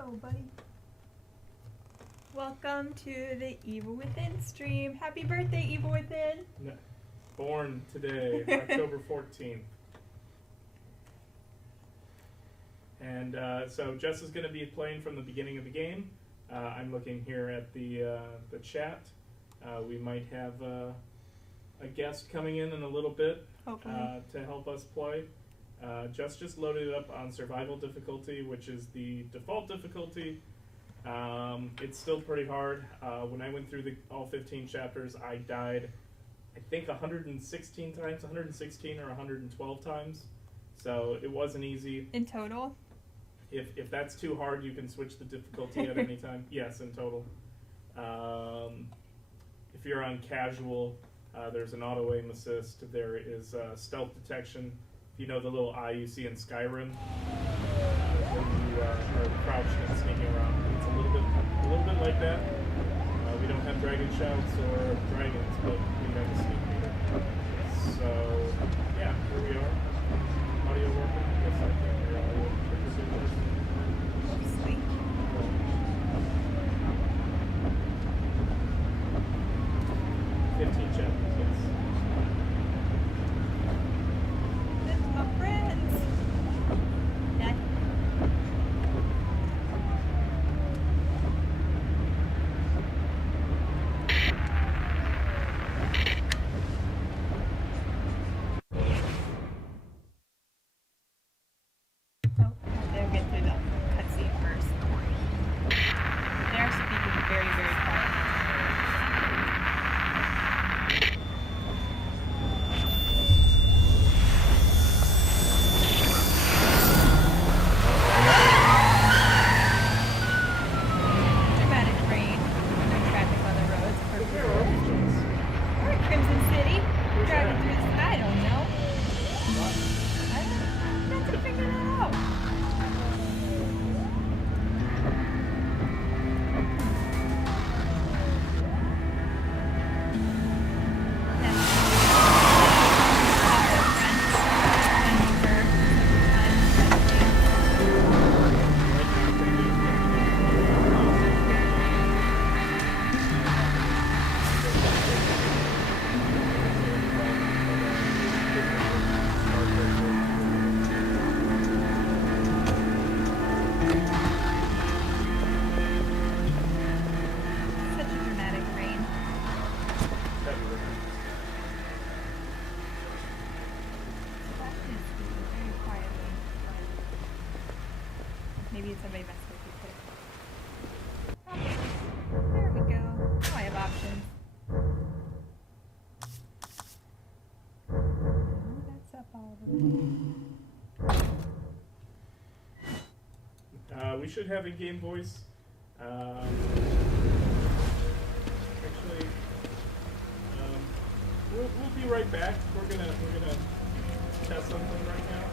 go, buddy. Welcome to the Evil Within stream. Happy birthday, Evil Within. No. Born today, October 14th. And so Jess is going to be playing from the beginning of the game. I'm looking here at the chat. We might have a guest coming in a little bit to help us play. Jess just loaded it up on survival difficulty, which is the default difficulty. It's still pretty hard. When I went through all 15 chapters, I died, I think 116 times, 116 or 112 times. So it wasn't easy. In total? If that's too hard, you can switch the difficulty at any time. Yes, in total. If you're on casual, there's an auto aim assist. There is stealth detection. If you know the little eye you see in Skyrim, when you are crouching and sneaking around, it's a little bit like that. We don't have dragon shouts or dragons, but we have a sneak meter. So yeah, here we are. Audio working. Yes, I can hear audio. Sweet. 15 chapters, yes. That's my friends. Yeah. Oh, they'll get through the cutscene first. They're speaking very, very quiet. Dramatic rain. No traffic on the roads. We're in Crimson City. Driving through this. I don't know. I'm not to figure that out. Such a dramatic rain. Sebastian is speaking very quietly. Maybe somebody messed with you too. There we go. Now I have options. Oh, that's up all the way. We should have in-game voice. Actually, we'll be right back. We're gonna test something right now.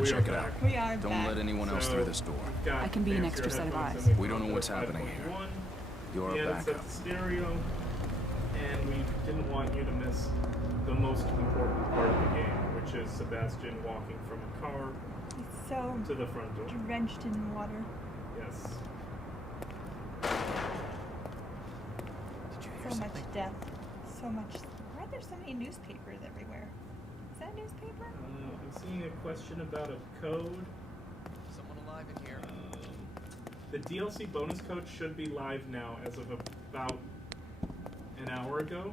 gonna we check are it out. back. We are Don't back. let anyone else So, through this door. we've got I can be an fancier extra set of headphones eyes. than We don't know thought what's at happening here. 5.1. You're We a had it set backup. to stereo, and we didn't want you to miss the most important part of the game, which is Sebastian walking from a car He's so to the front door. drenched in water. Yes. So much death. So much. Why are there so many newspapers everywhere? Is that a newspaper? I'm seeing a question about a code. Someone alive in here? The DLC bonus code should be live now as of about an hour ago.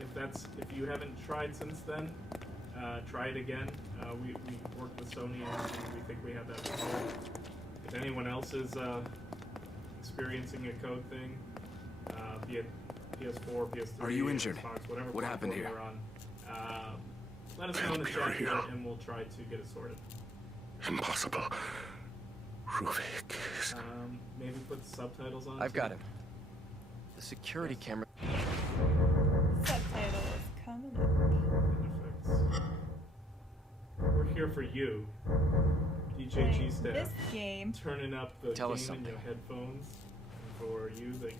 If you haven't tried since then, try it again. We worked with Sony and we think we have that resolved. If anyone else is experiencing a code thing, be it PS4, PS3, Are you injured? Xbox, whatever What happened platform here? you're on, let us know in the chat here and we'll try to get it sorted. Impossible. Ruvik is... Maybe put subtitles on. I've too. got him. The security camera. Subtitles coming up. Effects. We're here for you, DJG Playing staff. this game. Turning up the Tell us game in your something. headphones. And for you, they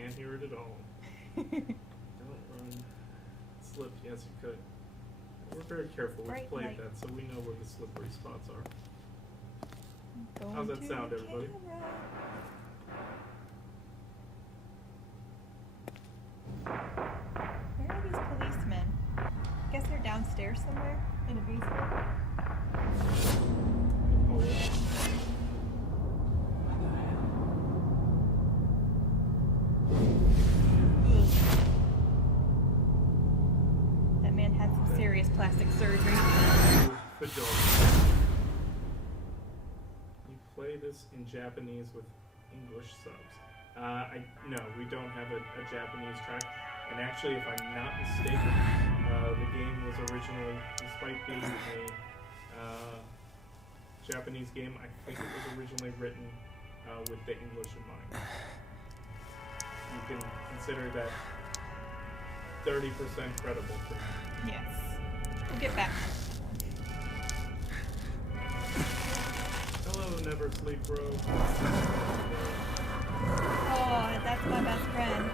can't hear it at all. Don't run. Slip. Yes, you could. We're very careful. We've Bright played light. that, so we know where the slippery spots are. Going How's that to sound, the everybody? camera. Where are these policemen? Guess they're downstairs somewhere in a basement. Oh, yeah. Ugh. That man had some serious plastic surgery. Fajol. You play this in Japanese with English subs. No, we don't have a Japanese track. And actually, if I'm not mistaken, the game was originally, despite being a Japanese game, I think it was originally written with the English in mind. You can consider that 30% credible for me. Yes. We'll get back. Hello, Never Sleep Bro. Oh, that's my best friend.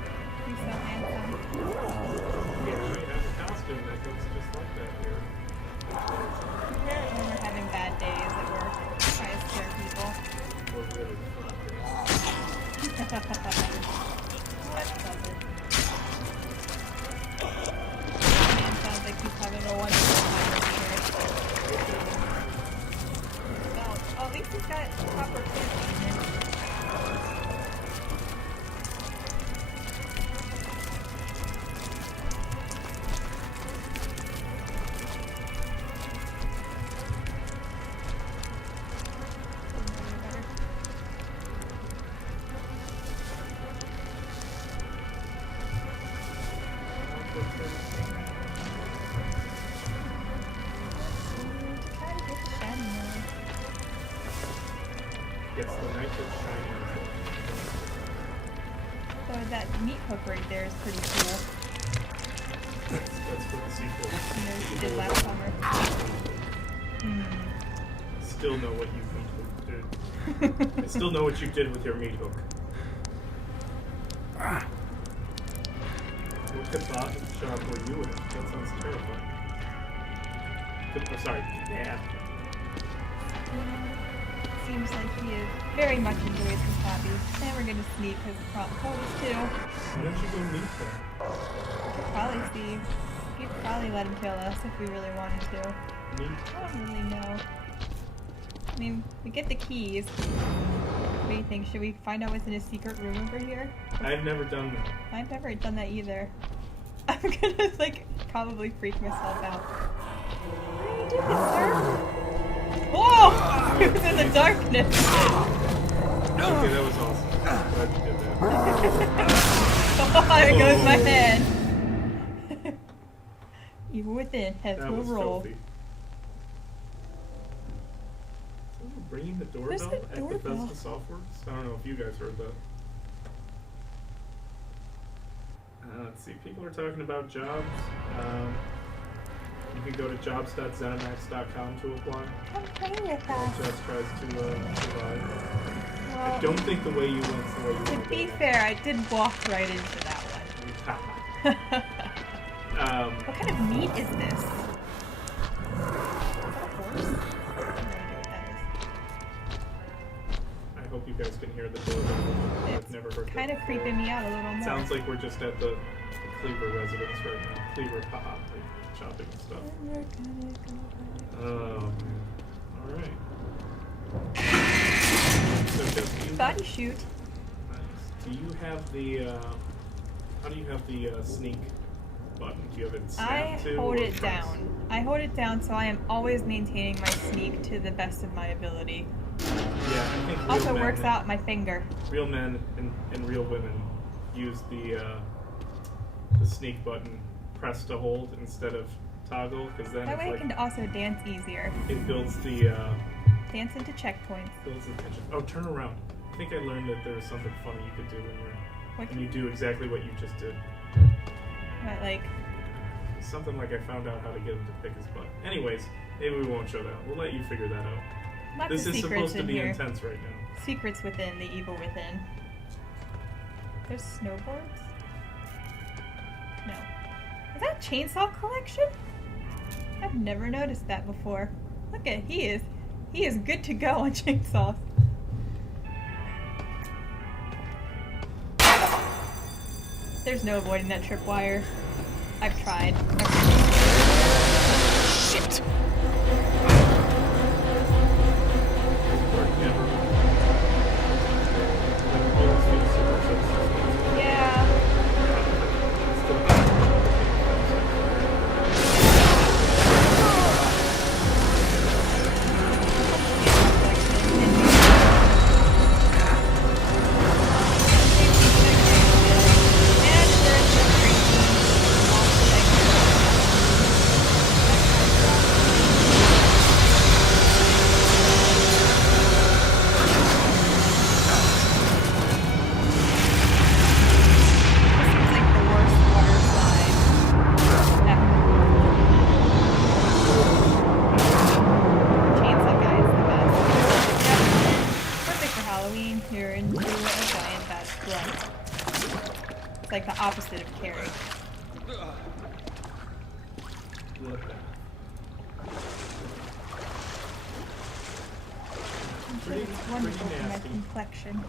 He's so handsome. We actually have a costume that looks just like that here. Apparently we're having bad days at work. Try to scare people. Or really fun What does it? Man sounds like he's having a wonderful time over here. Oh, at least he's got proper cleaning. Yes, the night is shining. So that meat hook right there is pretty cool. That's what the sequel is. You know, she did last summer. Still know what you meat hook did. I still know what you did with your meat hook. What kebab shop were you in? That sounds terrifying. Sorry, yeah. Seems like he is very much enjoys his hobby. And we're gonna sneak because it's probably close too. Why don't you go meet them? Could probably see. He'd probably let him kill us if we really wanted to. Meet? I don't really know. I mean, we get the keys. What do you think? Should we find out what's in his secret room over here? I've never done that. I've never done that either. I'm gonna, like, probably freak myself out. What are you doing, sir? Whoa! He was in the darkness. Okay, that was awesome. Glad you did that. Oh, there goes my head. Even within, heads That will was roll. filthy. Someone ringing the There's doorbell a at doorbell. Bethesda Softworks? I don't know if you guys heard that. Let's see, people are talking about jobs. You can go to jobs.zenimax.com to apply. Come play with While us. Jess tries to survive. Well, I don't think the way you went's the way you want to to go. be fair, I did walk right into that one. What kind of meat is this? Is that a horse? I have no idea what that I hope you guys can hear the door. is. I've never heard It's kind that of before. creeping me out a little more. Sounds like we're just at the Cleaver residence right now. Cleaver haha, like shopping and stuff. We're gonna go back. Oh man. Alright. So Jess, do you Body shoot. nice. Do you have the how do you have the sneak button? Do you have it I snapped to? hold or it press? down. I hold it down so I am always maintaining my sneak to the best of my ability. Yeah, I think real Also men, works out my finger. Real men and real women use the sneak button press to hold instead of toggle, because then That way I it's can also dance easier. it builds the Dance into checkpoints. builds the tension. Oh, turn around. I think I learned that there was something funny you could do What when you do exactly what you just did. What, like, Something like I found out how to get him to pick his butt. Anyways, maybe we won't show that. We'll let you figure that out. lots This of is secrets supposed to in be here. intense right now. Secrets within, the evil within. There's snowboards? No. Is that chainsaw collection? I've never noticed that before. Look at, he is good to go on chainsaws. There's no avoiding that tripwire. I've tried. Shit! Yeah. You're into a giant batch of blood. It's like the opposite of caring. I'm sure it's wonderful for my complexion.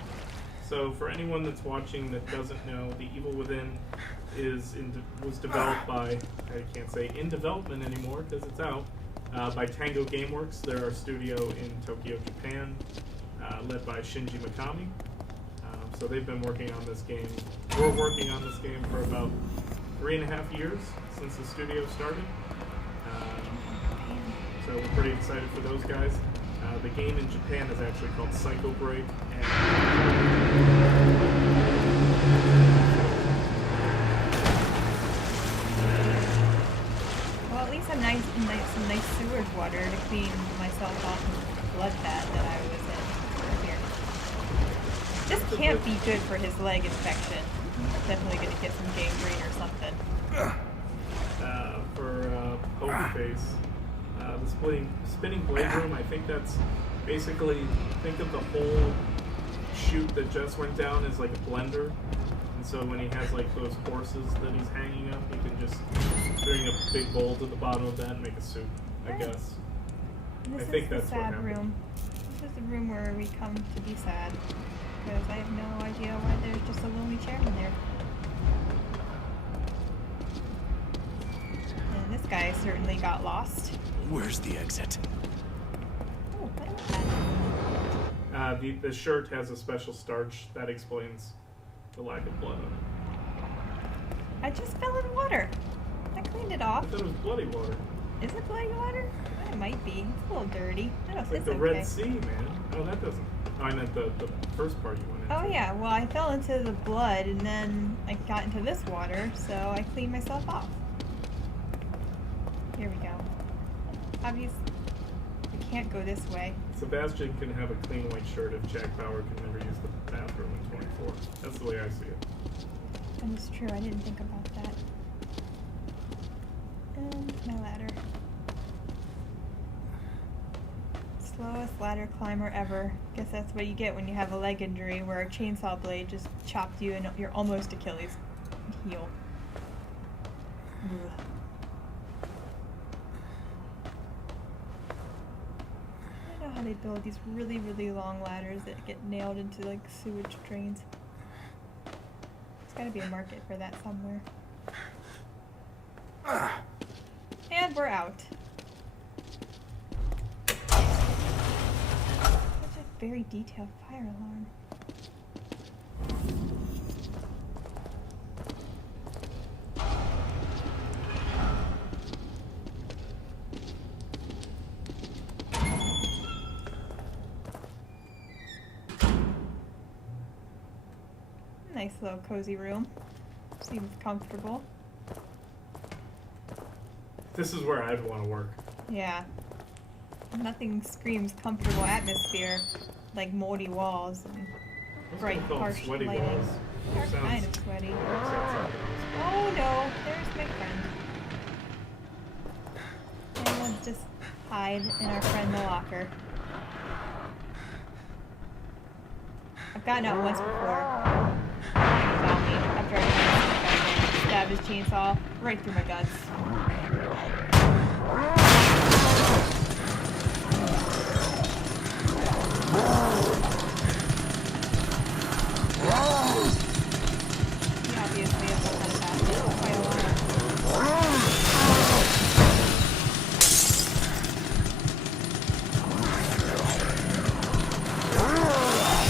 So for anyone that's watching that doesn't know, The Evil Within was developed by, I can't say in development anymore because it's out, by Tango Gameworks. They're a studio in Tokyo, Japan, led by Shinji Mikami. So they've been working on this game. We're working on this game for about 3.5 years since the studio started. So we're pretty excited for those guys. The game in Japan is actually called Psycho Break. Well, at least I'm some nice sewage water to clean myself off of the blood bath that I was in earlier. This can't be good for his leg infection. He's definitely going to get some gangrene or something. For Poker Face, the spinning blade room, I think that's basically, think of the whole chute that Jess went down as like a blender. And so when he has like those horses that he's hanging up, he can just bring a big bowl to the bottom of that and make a soup, I guess. And this I think is that's the what sad happened. room. This is the room where we come to be sad. Because I have no idea why there's just a lonely chairman there. And this guy certainly got lost. Where's the exit? Oh, what am I? The shirt has a special starch that explains the lack of blood on it. I just fell in water. I cleaned it I off. thought it was bloody water. Is it bloody water? It might be. It's a little dirty. I don't know if Like it's the okay. Red Sea, man. Oh, that doesn't. Oh, I meant the first part you went into. Oh yeah, well I fell into the blood and then I got into this water, so I cleaned myself off. Here we go. Obviously, we can't go this way. Sebastian can have a clean white shirt if Jack Bauer can never use the bathroom in 24. That's the way I see it. And it's true, I didn't think about that. And my ladder. Slowest ladder climber ever. Guess that's what you get when you have a leg injury where a chainsaw blade just chopped you in your almost Achilles heel. Ugh. I don't know how they build these really, really long ladders that get nailed into like sewage drains. There's gotta be a market for that somewhere. And we're out. Such a very detailed fire alarm. Nice little cozy room. Seems comfortable. This is where I'd want to work. Yeah. Nothing screams comfortable atmosphere like moldy walls and bright, harsh sweaty lighting. walls. They're Sounds- kind of sweaty. sounds something Oh no, there's my friend. And we'll just hide in our friend the locker. I've gotten out once before. He found me after I stabbed his chainsaw right through my guts. He obviously has some kind of passion. Quite a lot.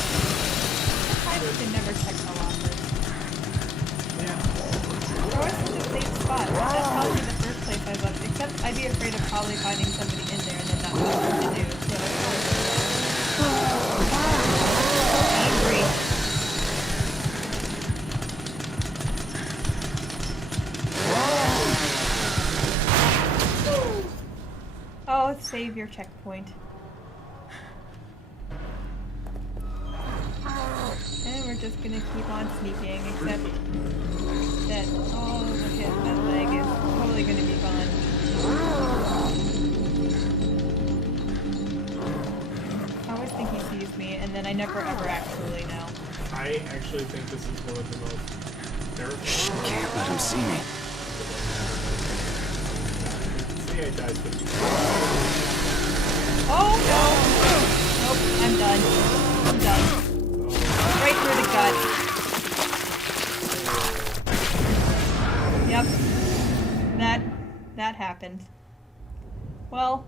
I can never check the lockers. Yeah. They're always such a safe spot. That's probably the first place I looked. Except I'd be afraid of probably finding somebody in there and then not knowing what to do. So angry. Oh, save your checkpoint. And we're just gonna keep on sneaking, except that, oh, look at that leg is totally gonna be gone. I always think he sees me, and then I never ever actually know. I actually think this is one of the most terrifying. Can't let him see me. See, I died 50 Oh no! Nope, I'm done. I'm done. Right through the gut. Yep. That happened. Well,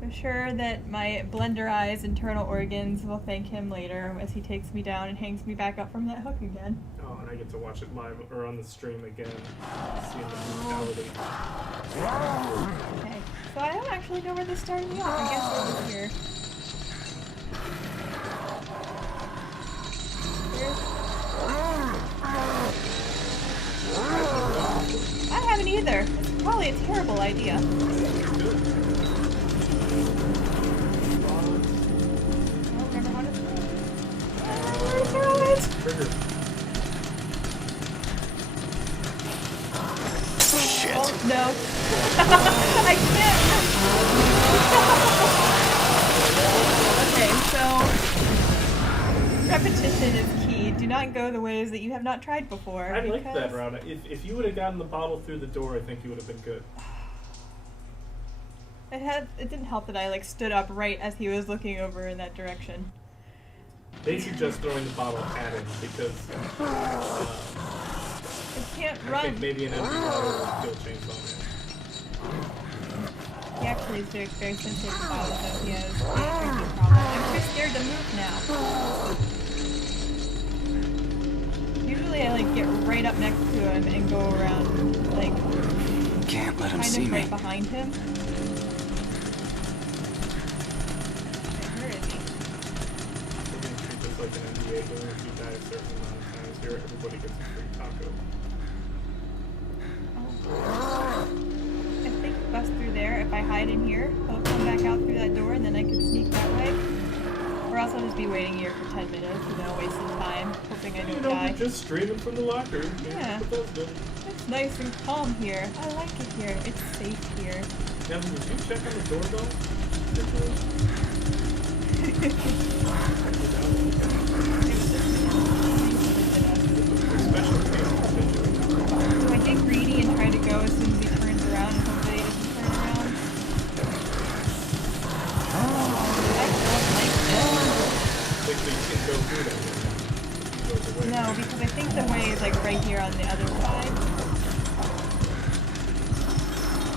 I'm sure that my blender eyes internal organs will thank him later as he takes me down and hangs me back up from that hook again. Oh, and I get to watch it live or on the stream again, seeing the brutality. Okay, so I don't actually know where this started me off. I guess over here. I haven't either. It's probably a terrible idea. Good. I don't remember how to throw it. Trigger. Shit. Oh, no. I can't. Okay, so repetition is key. Do not go the ways that you have not tried before. I like that because- route. If you would have gotten the bottle through the door, I think you would have been good. It didn't help that I like stood up right as he was looking over in that direction. They suggest throwing the bottle at him because I can't I run. think maybe an empty bottle will kill Chainsaw Man. He actually is very, very sensitive to bottles, so he has a drinking problem. I'm too scared to move now. Usually I like get right up next to him and go around like Can't let him kind see of me. right behind him. Okay, where is he? We're going to treat this like an NBA game. If you die a certain amount of times here, everybody gets a free taco. I think bust through there. If I hide in here, he'll come back out through that door and then I can sneak that way. Or else I'll just be waiting here for 10 minutes, wasting time, hoping I You don't know, die. we're just streaming from the locker. Yeah. Bethesda. That's It's nice and calm here. I like it here. It's safe here. Kevin, did you check on the doorbell? Special case. Do I get greedy and try to go as soon as he turns around and hopefully he doesn't turn around? I don't like this. Like, so you can go through that. No, because I think the way is like right here on the other side.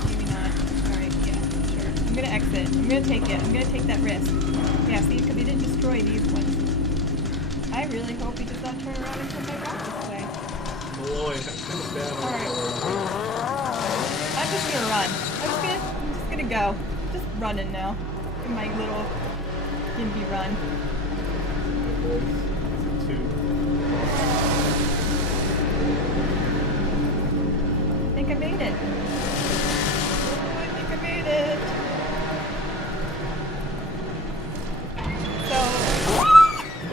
Maybe not. Alright, yeah, sure. I'm gonna exit. I'm gonna take it. I'm gonna take that risk. Yeah, see, because he didn't destroy these ones. I really hope he does not turn around and come back out this way. Malloy, that's kind of bad. Alright. I'm just gonna run. I'm just gonna go. Just running now. In my little gimpy run. I think I made it. Oh, I think I made it. So.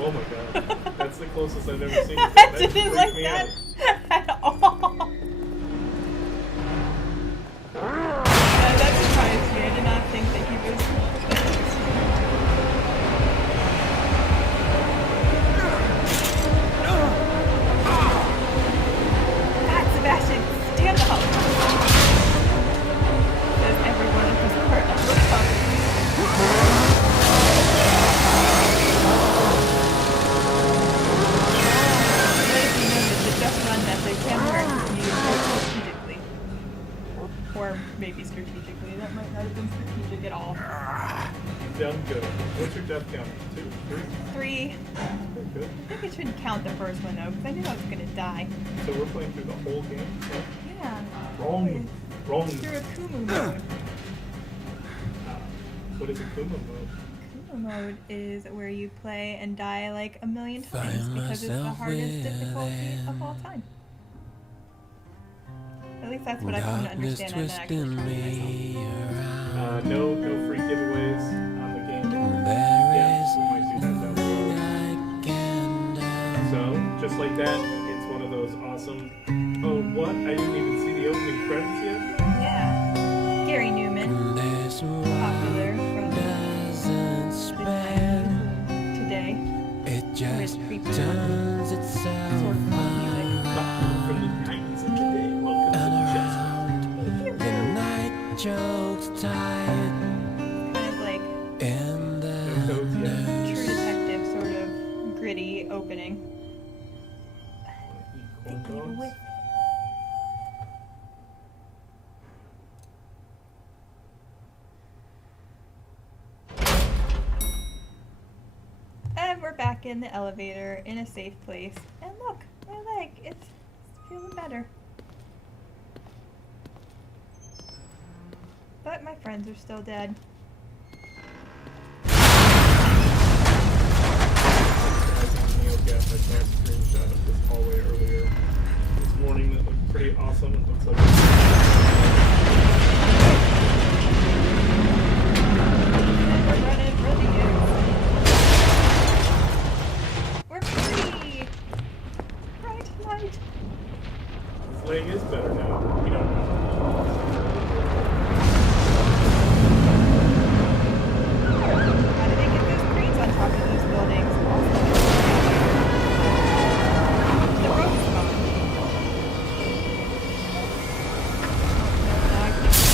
Oh my god. That's the closest I've ever seen it. I didn't like that at all. That surprised me. I did not think that he was. God, Sebastian, stand up. Says everyone in this part of the cup. The just run method can work used strategically. Or maybe strategically. That might not have been strategic at all. You've done good. What's your death count? 2? 3? 3. Good. I think I shouldn't count the first one though, because I knew I was gonna die. So we're playing through the whole game? Yeah. Wrong. Wrong. Through a Kumu mode. What is a Kuma mode? Kumu mode is where you play and die like a million times because it's the hardest difficulty of all time. At least that's what I've come to understand. I'm not actually trying myself. No free giveaways on the game. Yeah, we might do that down below. So, just like that, it's one of those awesome... Oh, what? I didn't even see the opening credits yet? Yeah. Gary Newman. Popular from the 90s today. With creepy sort of music. From the 90s and today. Welcome to the Jokes tied Kind of like in the Codes, yeah. True Detective sort of gritty opening. Corn dogs. And we're back in the elevator in a safe place. And look, my leg, it's feeling better. But my friends are still dead. Guys on NeoGaf, I saw a screenshot of this hallway earlier this morning that looked pretty awesome. It looks like We're running for the end. We're free! Bright light. his leg is better now. You know. How did they get those cranes on top of those buildings? The rope's gone. Now I can't see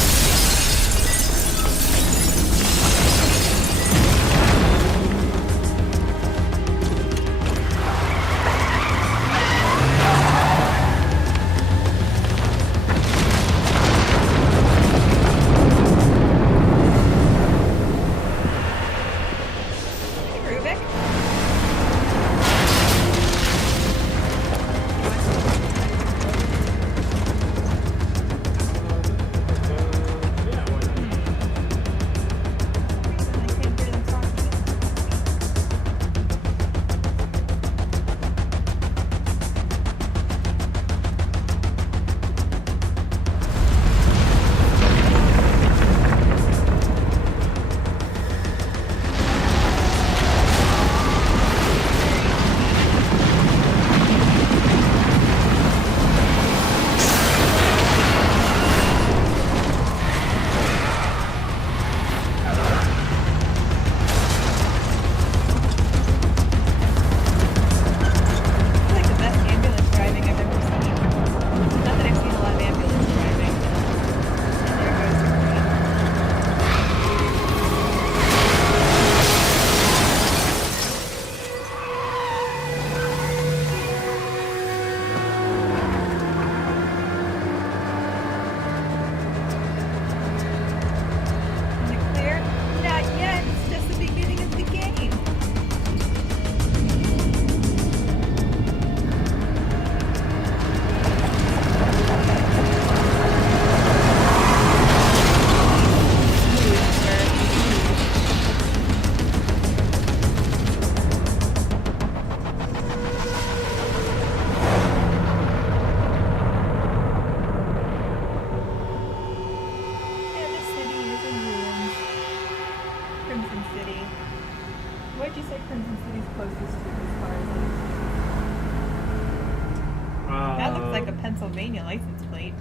plate.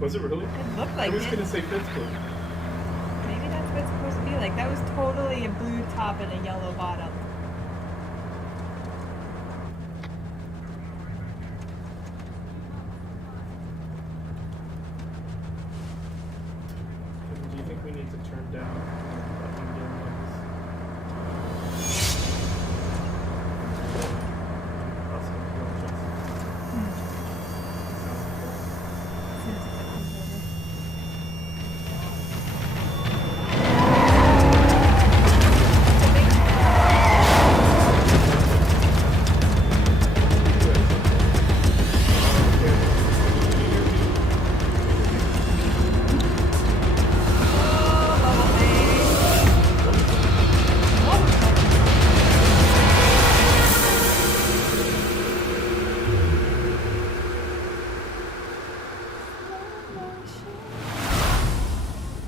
Was it really? It looked I like was it. gonna say Pittsburgh. Maybe that's what it's supposed to be like. That was totally a blue top and a yellow bottom. Do you think we need to turn down button game levels? Custom filters. As soon as it comes over.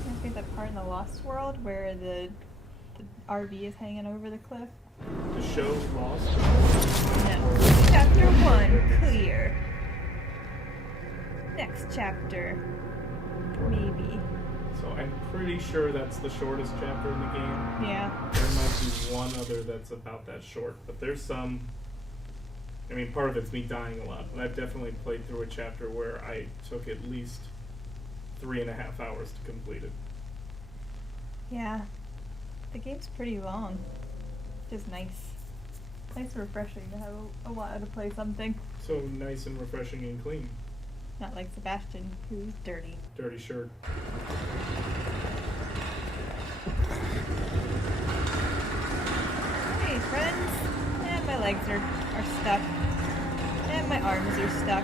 Must be that part in the Lost World where the RV is hanging over the cliff. The show Lost. No. Chapter 1, clear. Next chapter. Maybe. So I'm pretty sure that's the shortest chapter in the game. Yeah. There might be one other that's about that short, but there's some. I mean, part of it's me dying a lot, but I've definitely played through a chapter where I took at least 3.5 hours to complete it. Yeah. The game's pretty long. Just nice. Nice and refreshing to have a while to play something. So nice and refreshing and clean. Not like Sebastian, who's dirty. Dirty shirt. Hey, friends. And my legs are stuck. And my arms are stuck.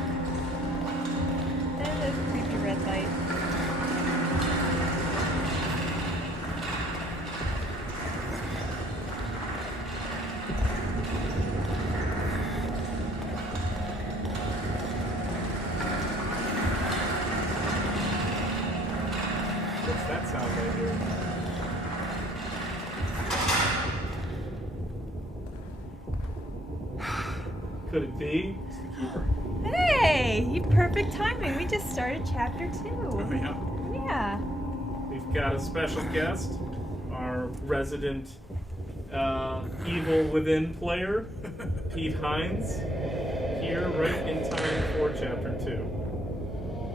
And there's a creepy red light. What's that sound right here? Could it be? It's the keeper. Hey! You perfect timing. We just started chapter 2. Oh, yeah. Yeah. We've got a special guest, our resident Evil Within player, Pete Hines, here right in time for chapter 2.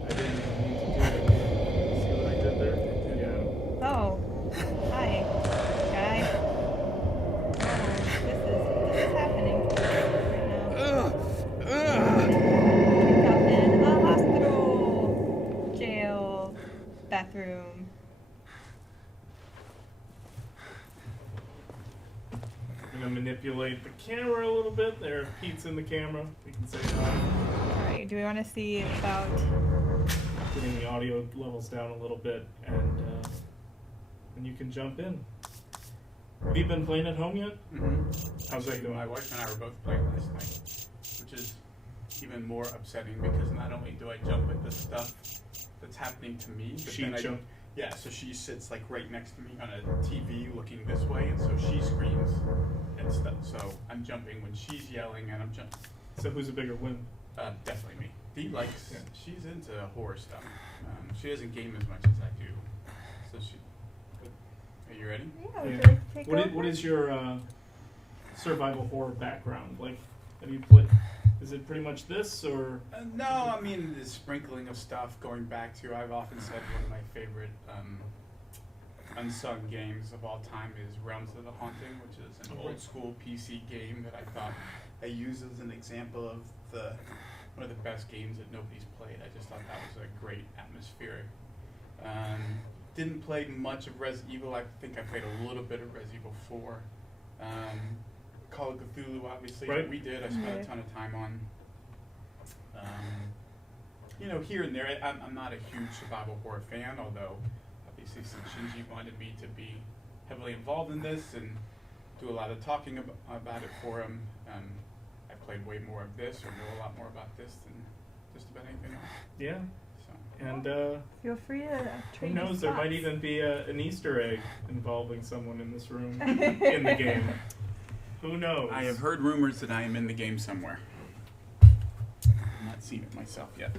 I didn't even mean to do it. See what I did there? Yeah. Oh. Hi, guy. Oh, this is happening right now. Checked out in a hospital, jail, bathroom. I'm gonna manipulate the camera a little bit. There, Pete's in the camera. We can say hi. Alright, do we want to see about... Getting the audio levels down a little bit, and you can jump in. Have you been playing at home yet? Mm-hmm. How's that going? My wife and I were both playing last night, which is even more upsetting because not only do I jump at the stuff that's happening to me, but She then jump. yeah, so she sits like right next to me on a TV looking this way, and so she screams and stuff. So I'm jumping when she's yelling, and I'm jumping. So who's a bigger win? Definitely me. Dee likes. Yeah. She's into horror stuff. She doesn't game as much as I do. So she. Are you ready? Yeah, Yeah. should I take What over? is your survival horror background? Like, have you played? Is it pretty much this, or No, I mean the sprinkling of stuff going back to. I've often said one of my favorite unsung games of all time is Realms of the Haunting, which is an old school PC game that I thought I used as an example of one of the best games that nobody's played. I just thought that was a great atmospheric. Didn't play much of Resident Evil. I think I played a little bit of Resident Evil 4. Call of Cthulhu, obviously, Right. we did. I spent a ton of time on. Here and there. I'm not a huge survival horror fan, although obviously since Shinji wanted me to be heavily involved in this and do a lot of talking about it for him, I played way more of this or know a lot more about this than just about anything else. yeah? So. And Feel free to who trade knows? There might spots. even be an Easter egg involving someone in this room in the game. Who knows? I have heard rumors that I am in the game somewhere. I've not seen it myself yet.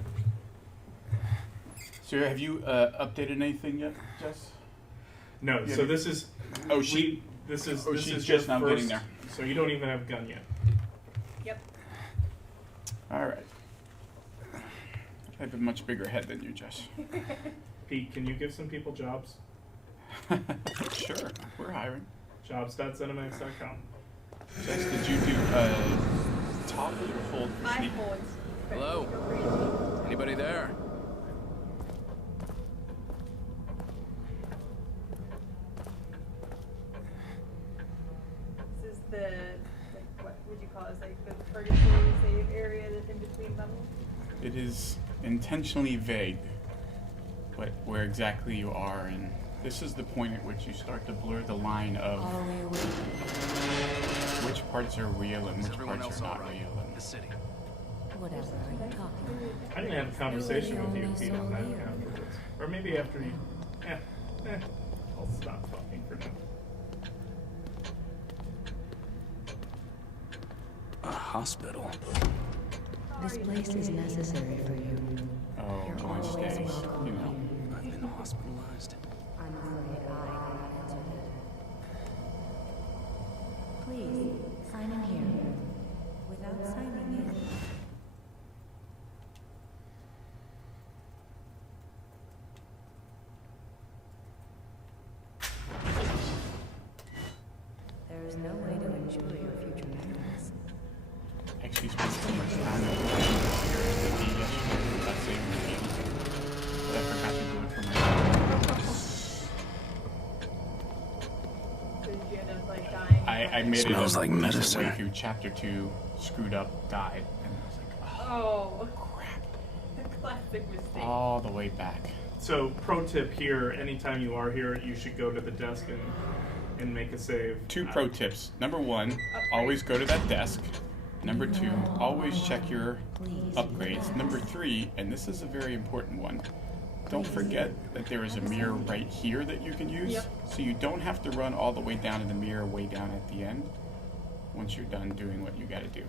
So have you updated anything yet, Jess? No. Yeah, So you- this is. Oh, she. This is. Oh, this she's is just now first, getting there. So you don't even have a gun yet. Yep. All right. I have a much bigger head than you, Jess. Pete, can you give some people jobs? Sure, we're hiring. Jobs.cinemax.com. Jess, did you do toggle or hold for I speed? hold. but Hello? go crazy. Anybody there? This is the, like, what would you call it? It's like the purgatory save area that's in between levels. It is intentionally vague, but where exactly you are, and this is the point at which you start to blur the line of All the way away. which parts are real and Is which everyone parts else are all not right? real. The city. Whatever are you talking about? I didn't have a conversation with you, Pete, on that afterwards. Or maybe after you. I'll stop talking for now. A hospital. This place is necessary for you. Oh, You're going to always stay, welcome you know. here. I've been hospitalized. I'm afraid I can't answer that. Please, sign in here. Without signing in. There is no way to enjoy your future memories. Actually spent so much time in the yesterday without saving the game. But I forgot to do it for myself. So did you end up like dying? I made Smells it like a decent medicine. way through chapter 2, screwed up, died, and I was like, Oh, crap. classic mistake. All the way back. So, pro tip here: anytime you are here, you should go to the desk and make a save. Two pro tips. Number 1, always go to that desk. Number 2, always check your upgrades. Number 3, and this is a very important one, don't forget that there is a mirror right here that you can use. Yep. So you don't have to run all the way down to the mirror way down at the end once you're done doing what you gotta do.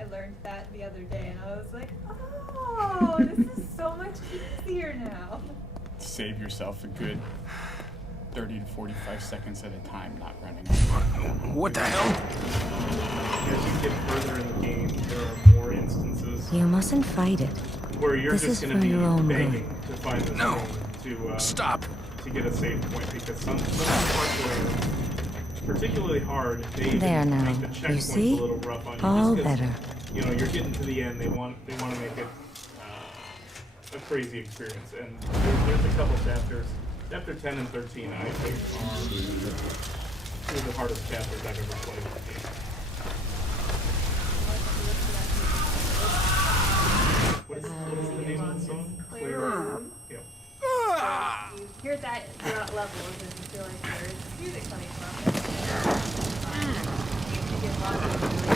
I learned that the other day, and I was like, oh, this is so much easier now. Save yourself a good 30 to 45 seconds at a time, not running. What the hell? As you get further in the game, there are more instances You mustn't fight it. where you're This just is going to for be your own begging to find the No. thing Stop. to get a save point, because some parts are particularly hard. They even There now. make the You checkpoints see? a little rough on you. All just 'cause, better. You know, you're getting to the end. They want to make it a crazy experience. And there's a couple chapters. Chapter 10 and 13, I think, are two of the hardest chapters I've ever played in the game. What is the name of the song? Clear Room. Yeah. You hear that throughout levels, and you feel like there's music coming from it. You get lost in the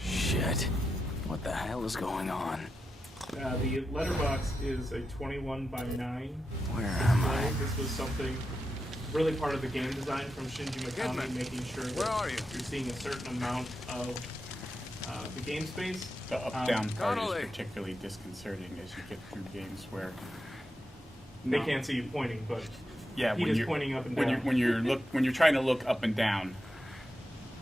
Shit. What the hell is going on? The letterbox is a 21 by 9 Where am I? display. This was something really part of the game design from Shinji Mikami, making sure that you're seeing a certain amount of the game space. The up-down part Connolly. is particularly disconcerting as you get through games where They can't see you pointing, but yeah, Pete when is you're pointing up and when down. when you're trying to look up and down,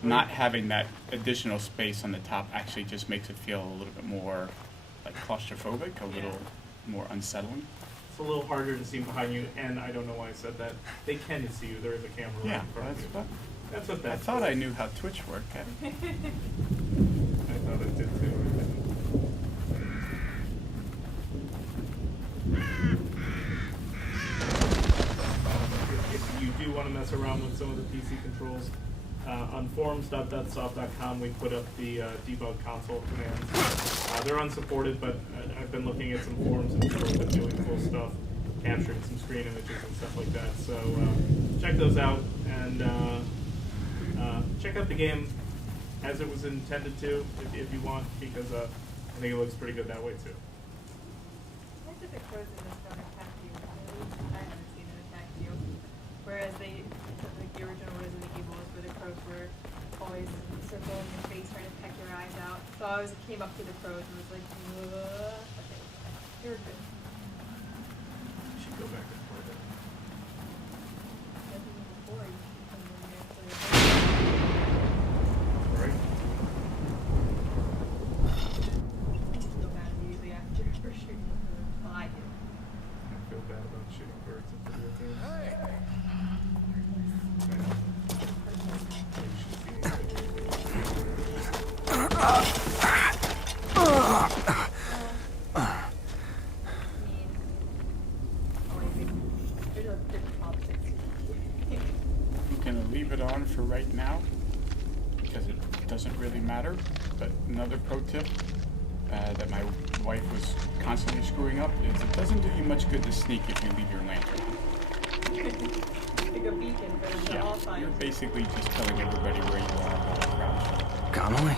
not having that additional space on the top actually just makes it feel a little bit more like claustrophobic, a little more unsettling. It's a little harder to see behind you, and I don't know why I said that. They can see you. There is a camera right Yeah, in front of that's you. what That's what I that's thought for. I knew how Twitch worked. I thought it did too. If you do want to mess around with some of the PC controls, on forums.betsoft.com we put up the debug console commands. They're unsupported, but I've been looking at some forums and people have been doing cool stuff, capturing some screen images and stuff like that. So check those out, and check out the game as it was intended to, if you want, because I think it looks pretty good that way too. I think the crows in this don't attack you. At least I haven't seen it attack you. Whereas like the original Resident Evil where the crows were always circling your face trying to peck your eyes out. So I came up to the crows and was like, "Whoa." Okay, they were good. You should go back and play that. Nothing before you should come in there for the Right? just go back immediately after for shooting the bird. Well, I do. I feel bad about shooting birds in video games. I'm gonna leave it on for right now because it doesn't really matter. But another pro tip that my wife was constantly screwing up is it doesn't do you much good to sneak if you leave your lantern on. Like a beacon, but it's all Yeah, you're fine. basically just telling everybody where you are while you're crouched. Connolly?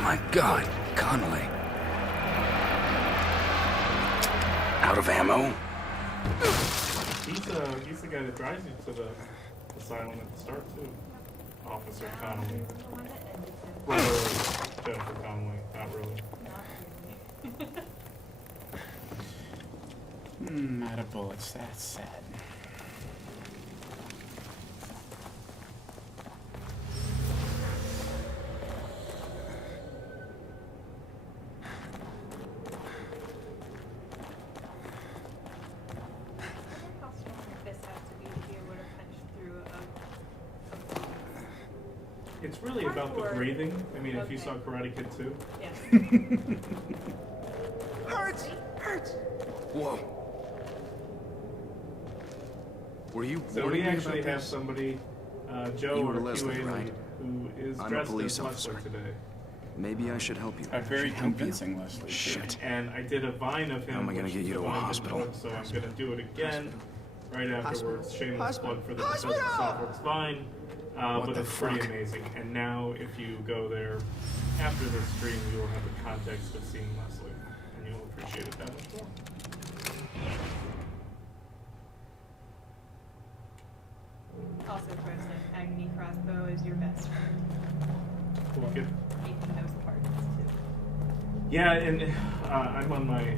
My God, Connolly. Out of ammo? He's the guy that drives you to the asylum at the start too. Officer Connolly. Well, Jennifer Connolly, not really. Out of bullets, that's sad. How strong this has to be to be able to punch through a It's really about the Hardcore. breathing. I mean, if you Okay. saw Karate Kid 2. yes. Hurts! Whoa. Were you So warning we me actually about have this? somebody, Joe You or were Leslie, QA right? who is I'm a dressed police as Leslie officer. today. Maybe I should help you. A very Should help you? convincing Leslie. too. Shit. And I did a Vine of him. How am I gonna which get you the to a Vine didn't hospital? work, So I'm going to do it again right afterwards. Shameless Hospital. plug for the Bethesda Softworks Vine. What But the it's pretty fuck? amazing. And now if you go there after this stream, you will have the context of seeing Leslie. And you'll appreciate it that much more. Also, President, Agony Crossbow is your best friend. We'll get Making those parts too. Yeah, and I'm on my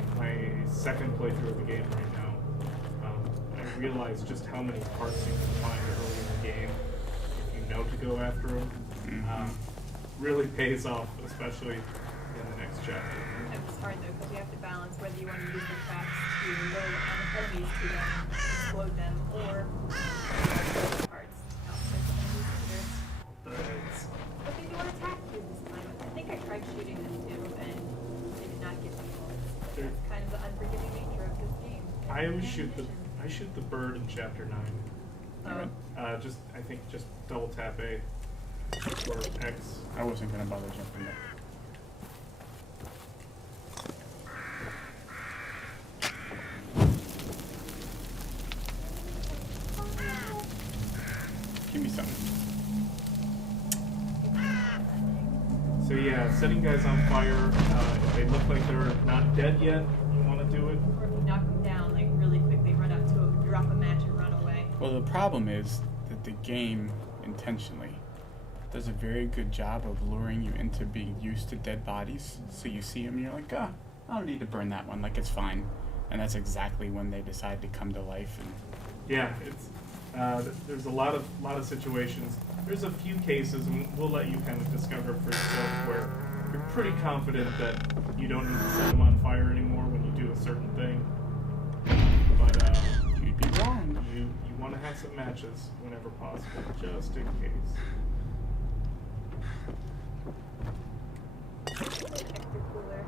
second playthrough of the game right now. I realized just how many parts you can find early in the game if you know to go after them. Really pays off, especially in the next chapter. It's hard though because you have to balance whether you want to use the traps to load on enemies to them, explode them, or parts. No, there's so many users. But they don't attack you this time. I think I tried shooting them too, and they did not get me bullets. That's kind of the unforgiving nature of this game. I always shoot the bird in chapter 9. Oh. I think just double tap A or X. I wasn't gonna bother jumping there. Give me something. So yeah, setting guys on fire. If they look like they're not dead yet, you want to do it. Or if you knock them down, like really quick, they run up to a, drop a match and run away. Well, the problem is that the game intentionally does a very good job of luring you into being used to dead bodies. So you see them and you're like, I don't need to burn that one, like it's fine. And that's exactly when they decide to come to life. And Yeah, it's there's a lot of situations. There's a few cases, and we'll let you kind of discover for yourself where you're pretty confident that you don't need to set them on fire anymore when you do a certain thing. But You'd be wrong. you want to have some matches whenever possible, just in case. Extra cooler.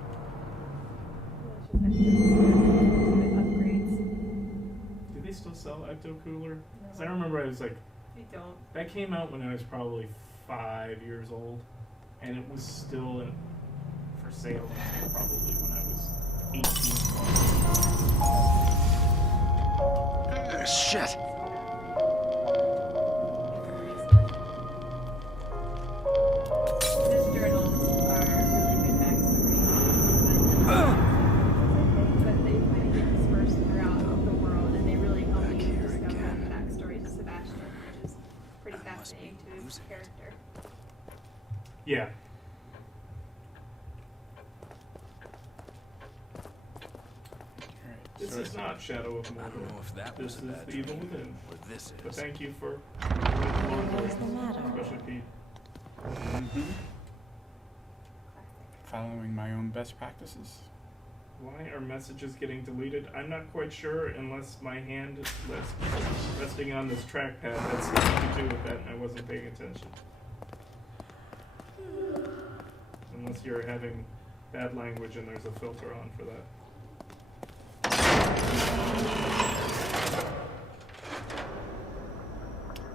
Yeah, it's just extra cooler. With upgrades. Do they still sell Ecto Cooler? Because I remember I was like, They don't. that came out when I was probably 5 years old, and it was still for sale probably when I was 18. Shit. Those journals are really good backstory. But they kind of get dispersed throughout the world, and they really help you discover the backstory to Sebastian, which is pretty fascinating to his character. Yeah. Alright, This so is not Shadow of I don't know Mordor. if that This was is a bad the Evil dream, Within. or this But is. thank you for What's the matter? especially Pete. Mhm. Following my own best practices. Why are messages getting deleted? I'm not quite sure unless my hand is resting on this trackpad has something to do with that and I wasn't paying attention. Unless you're having bad language and there's a filter on for that.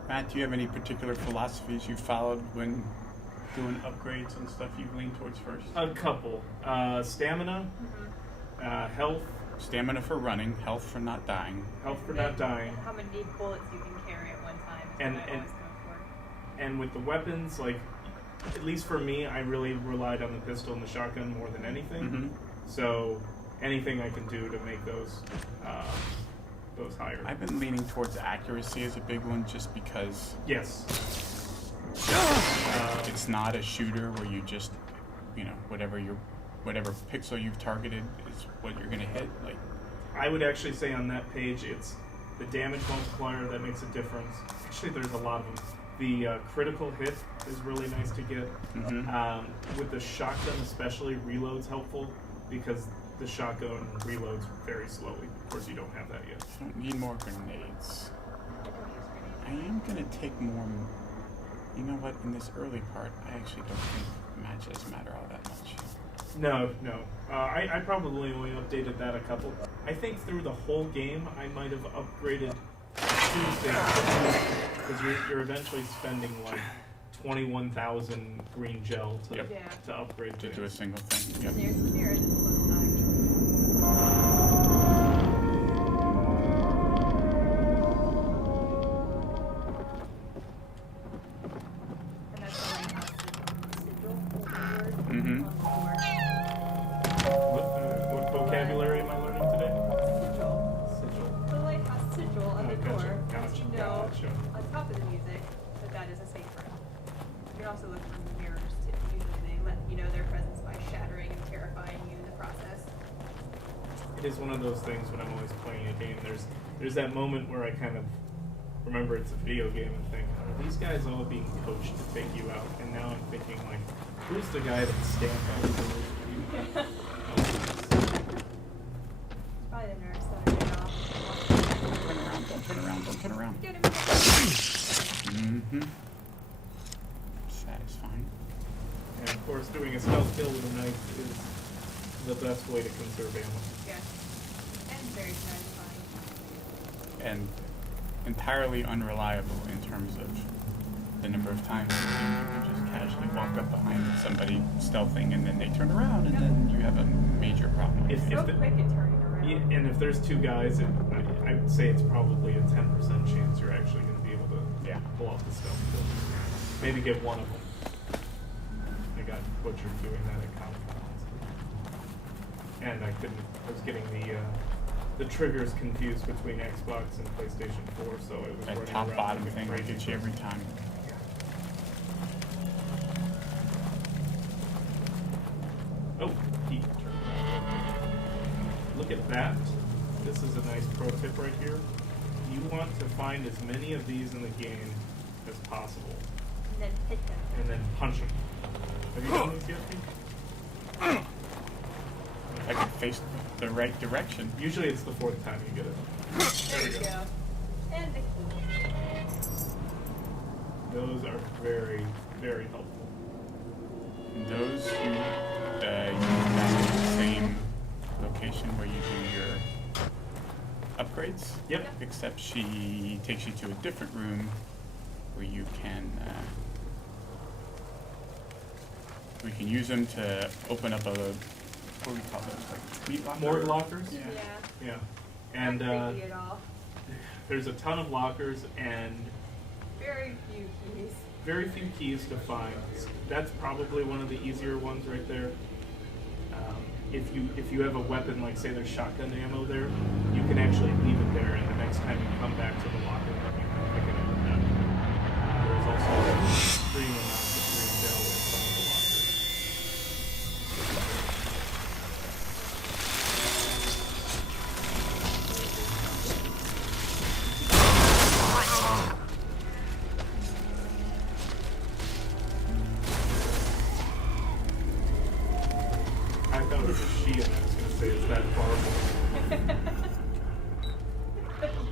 Matt, do you have any particular philosophies you followed when doing upgrades and stuff you lean towards first? A couple. Stamina, health, Stamina for running, health for not dying. health for not dying. How many bullets you can carry at one time is And- what I and- always go for. And with the weapons, like, at least for me, I really relied on the pistol and the shotgun more than anything. Mm-hmm. So anything I can do to make those higher. I've been leaning towards accuracy as a big one just because Yes. it's not a shooter where you just, whatever pixel you've targeted is what you're gonna hit. Like, I would actually say on that page, it's the damage multiplier that makes a difference. Actually, there's a lot of them. The critical hit is really nice to get. With the shotgun especially, reload's helpful because the shotgun reloads very slowly. Of course, you don't have that yet. I don't need more grenades. I don't use grenades. I am gonna take more. You know what? In this early part, I actually don't think matches matter all that much. No. I probably only updated that a couple. I think through the whole game, I might have upgraded 2 things. Because you're eventually spending like 21,000 green gel to, Yep. Yeah. to upgrade To things. do a single thing. And Yep. there's the mirror that's close by. And that's the lighthouse sigil, the word Mhm. on the door. What vocabulary am I learning today? Sigil. Sigil. The lighthouse sigil on the door lets you know Gotcha. on top of the music that is a safe room. You can also look from the mirrors too. Usually they let you know their presence by shattering and terrifying you in the process. It is one of those things when I'm always playing a game. There's that moment where I kind of remember it's a video game and think, are these guys all being coached to take you out? And now I'm thinking like, who's the guy that stamped out the doors for you? It's probably the nurse that I get off. Don't turn around. Don't turn around. Get him. Mm-hmm. Satisfying. And of course, doing a stealth kill with a knife is the best way to conserve ammo. Yes. And very satisfying. And entirely unreliable in terms of the number of times you can just casually walk up behind somebody stealthing and then they turn around and then you have a major problem. If So the- quick at turning around. Yeah, and if there's 2 guys, I would say it's probably a 10% chance you're actually going to be able to pull off the stealth kill. Maybe get one of them. I got butchered doing that at Comic Con. And I was getting the triggers confused between Xbox and PlayStation 4, so it was That running top around bottom like a thing will crazy get you every person. time. Oh, Pete. Look at that. This is a nice pro tip right here. You want to find as many of these in the game as possible, And then hit them. and then punch them. Have you done this yet, Pete? I can face the right direction. Usually it's the fourth time you get it. There we go. And the key. Those are very, very helpful. And those who use that same location where you do your upgrades. Yep. Except she takes you to a different room where you can we can use them to open up a, what do we call those, like meat locker? Morgue lockers? Yeah. Yeah. And Not creepy at all. there's a ton of lockers and Very few keys. very few keys to find. That's probably one of the easier ones right there. If you have a weapon, like say there's shotgun ammo there, you can actually leave it there, and the next time you come back to the locker, you can pick it up with that. There's also extreme amounts of green gel in some of the lockers. I thought it was a she, and I was going to say, it's that horrible.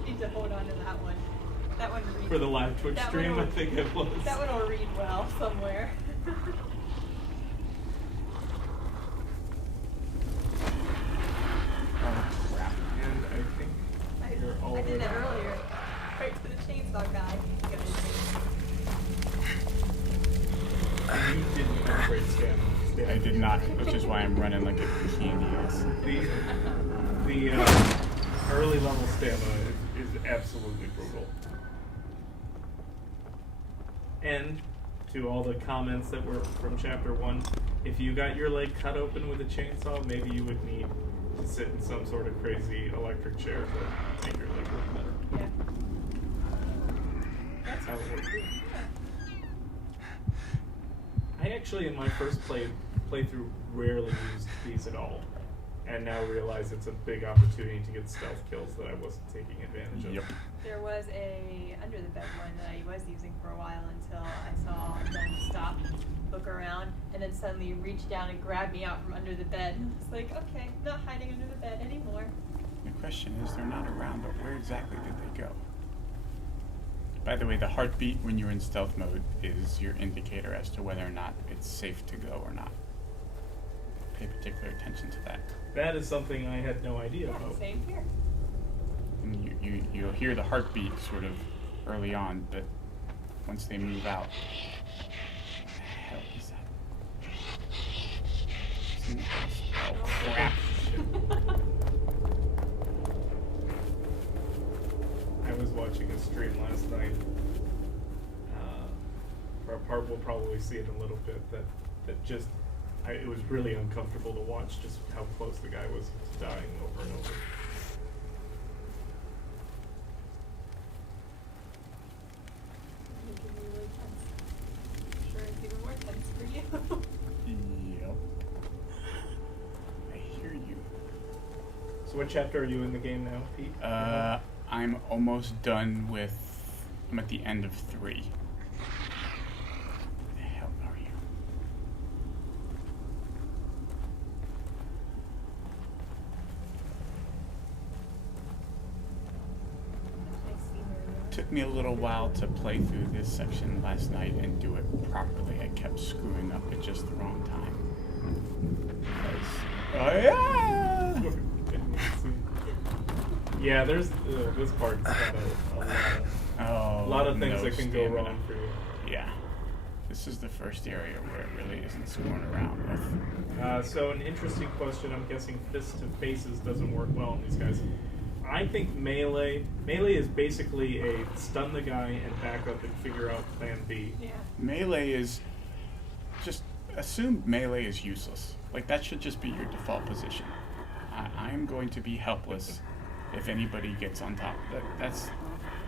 You need to hold on to that one. That one reads. For the live Twitch That stream, one I will- think it was. That one will read well somewhere. Oh crap. And I think you're all I did that ready. earlier. Right to the chainsaw guy. And you didn't upgrade stamina. I did not, which is why I'm running like a candy ass. The early level stamina is absolutely brutal. And to all the comments that were from chapter 1, if you got your leg cut open with a chainsaw, maybe you would need to sit in some sort of crazy electric chair to make your leg work better. Yeah. That's how it works. I actually, in my first playthrough, rarely used these at all, and now realize it's a big opportunity to get stealth kills that I wasn't taking advantage of. Yep. There was a under the bed one that I was using for a while until I saw them stop, look around, and then suddenly reach down and grab me out from under the bed. It's like, okay, not hiding under the bed anymore. The question is, they're not around, but where exactly did they go? By the way, the heartbeat when you're in stealth mode is your indicator as to whether or not it's safe to go or not. Pay particular attention to that. That is something I had no idea Yeah, about. same here. And you'll hear the heartbeat sort of early on, but once they move out, what the hell is that? It's in the house. Oh crap! I was watching a stream last night. For a part we'll probably see in a little bit that just it was really uncomfortable to watch just how close the guy was to dying over and over. Making me really tense. I'm sure it's even more tense for you. Yep. I hear you. So what chapter are you in the game now, Pete? I'm almost done with. I'm at the end of 3. Where the hell are you? I see where you are. Took me a little while to play through this section last night and do it properly. I kept screwing up at just the wrong time. Oh yeah! Yeah, there's this part's got a lot of things no that can go stamina. wrong for you. Yeah. This is the first area where it really isn't screwing around with. So an interesting question. I'm guessing fist to faces doesn't work well on these guys. I think melee is basically a stun the guy and back up and figure out plan B. Yeah. Melee is just assume melee is useless. Like that should just be your default position. I'm going to be helpless if anybody gets on top. That's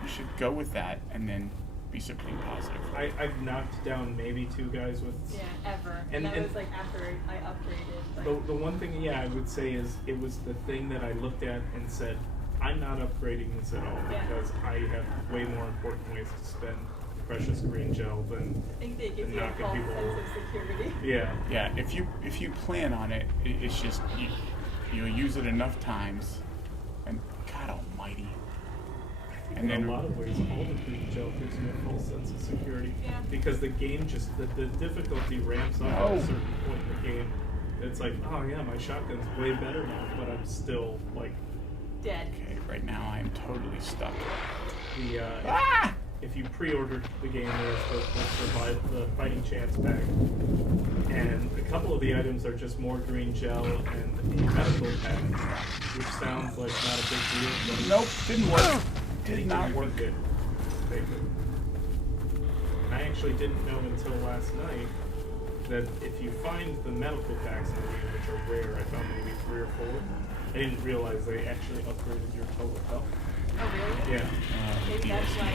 you should go with that and then be supreme positive. I've knocked down maybe 2 guys with. Yeah, ever. And- that and- was like after I upgraded. Like, The one thing, I would say is it was the thing that I looked at and said, I'm not upgrading this at all Yeah. because I have way more important ways to spend precious green gel than I think they give and you a knocking false people sense over. of security. Yeah. Yeah, if you plan on it, it's just you'll use it enough times, and God Almighty. And In then a lot of ways, all the green gel gives you a false sense of security. Yeah. Because the game just, the difficulty ramps up at a certain point in the game. It's like, oh yeah, my shotgun's way better now, but I'm still, like... Dead. Okay, right now I am totally stuck. If you pre-ordered the game, there's the fighting chance pack. And a couple of the items are just more green gel and a medical pack, which sounds like not a big deal. But Nope, didn't work. Did anything not you work. could get, they could. And I actually didn't know until last night that if you find the medical packs in the game, which are rare, I found maybe 3 or 4, I didn't realize they actually upgraded your total health. Oh, really? Yeah. Maybe that's why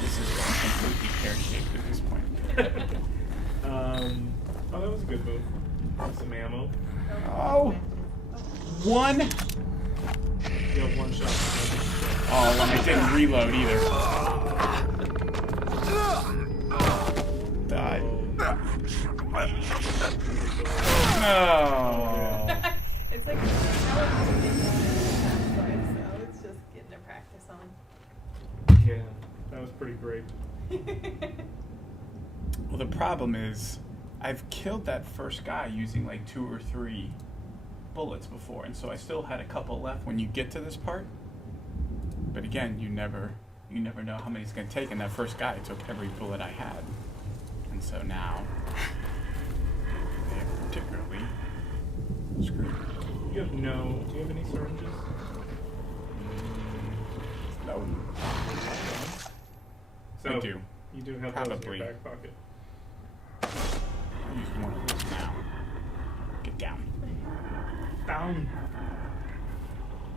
This is completely pear-shaped at this point. Oh, that was a good move. Some ammo. Oh, one. You have one shot. Oh, and I didn't reload either. Died. No. It's like so it's just getting to practice on. Yeah, that was pretty great. Well, the problem is, I've killed that first guy using like 2 or 3 bullets before, and so I still had a couple left when you get to this part. But again, you never know how many it's going to take, and that first guy took every bullet I had. And so now, they're particularly screwed. Do you have any syringes? No. So, I do. You do have those in Probably. your back pocket. I'll use one of those now. Get down. Down.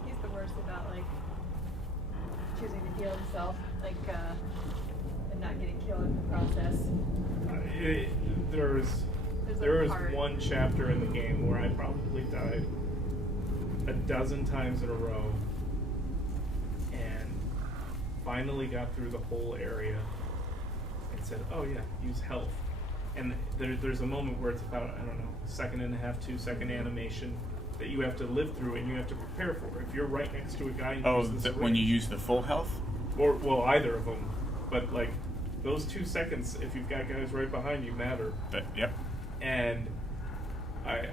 He's the worst about like choosing to heal himself, like and not getting killed in the process. There is one chapter in the game where I probably died a dozen times in a row and finally got through the whole area and said, oh yeah, use health. And there's a moment where it's about, I don't know, 1.5 seconds, 2 second animation that you have to live through and you have to prepare for. If you're right next to a guy and Oh, uses the when you syringe, use the full health? or, well, either of them. But like, those 2 seconds, if you've got guys right behind you, matter. But, yep. And I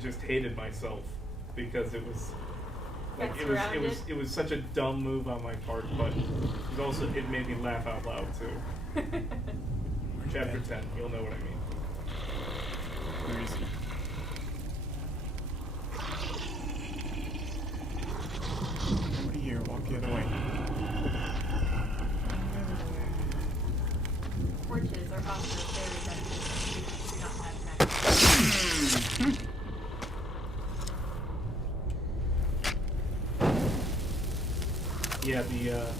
just hated myself because it was like it was such a dumb move on my part, but it was also, it made me laugh out loud too. Chapter 10, you'll know what I mean. Where is he? Nobody here, walk the other way. Torches are also very beneficial if you do not have magic. Yeah,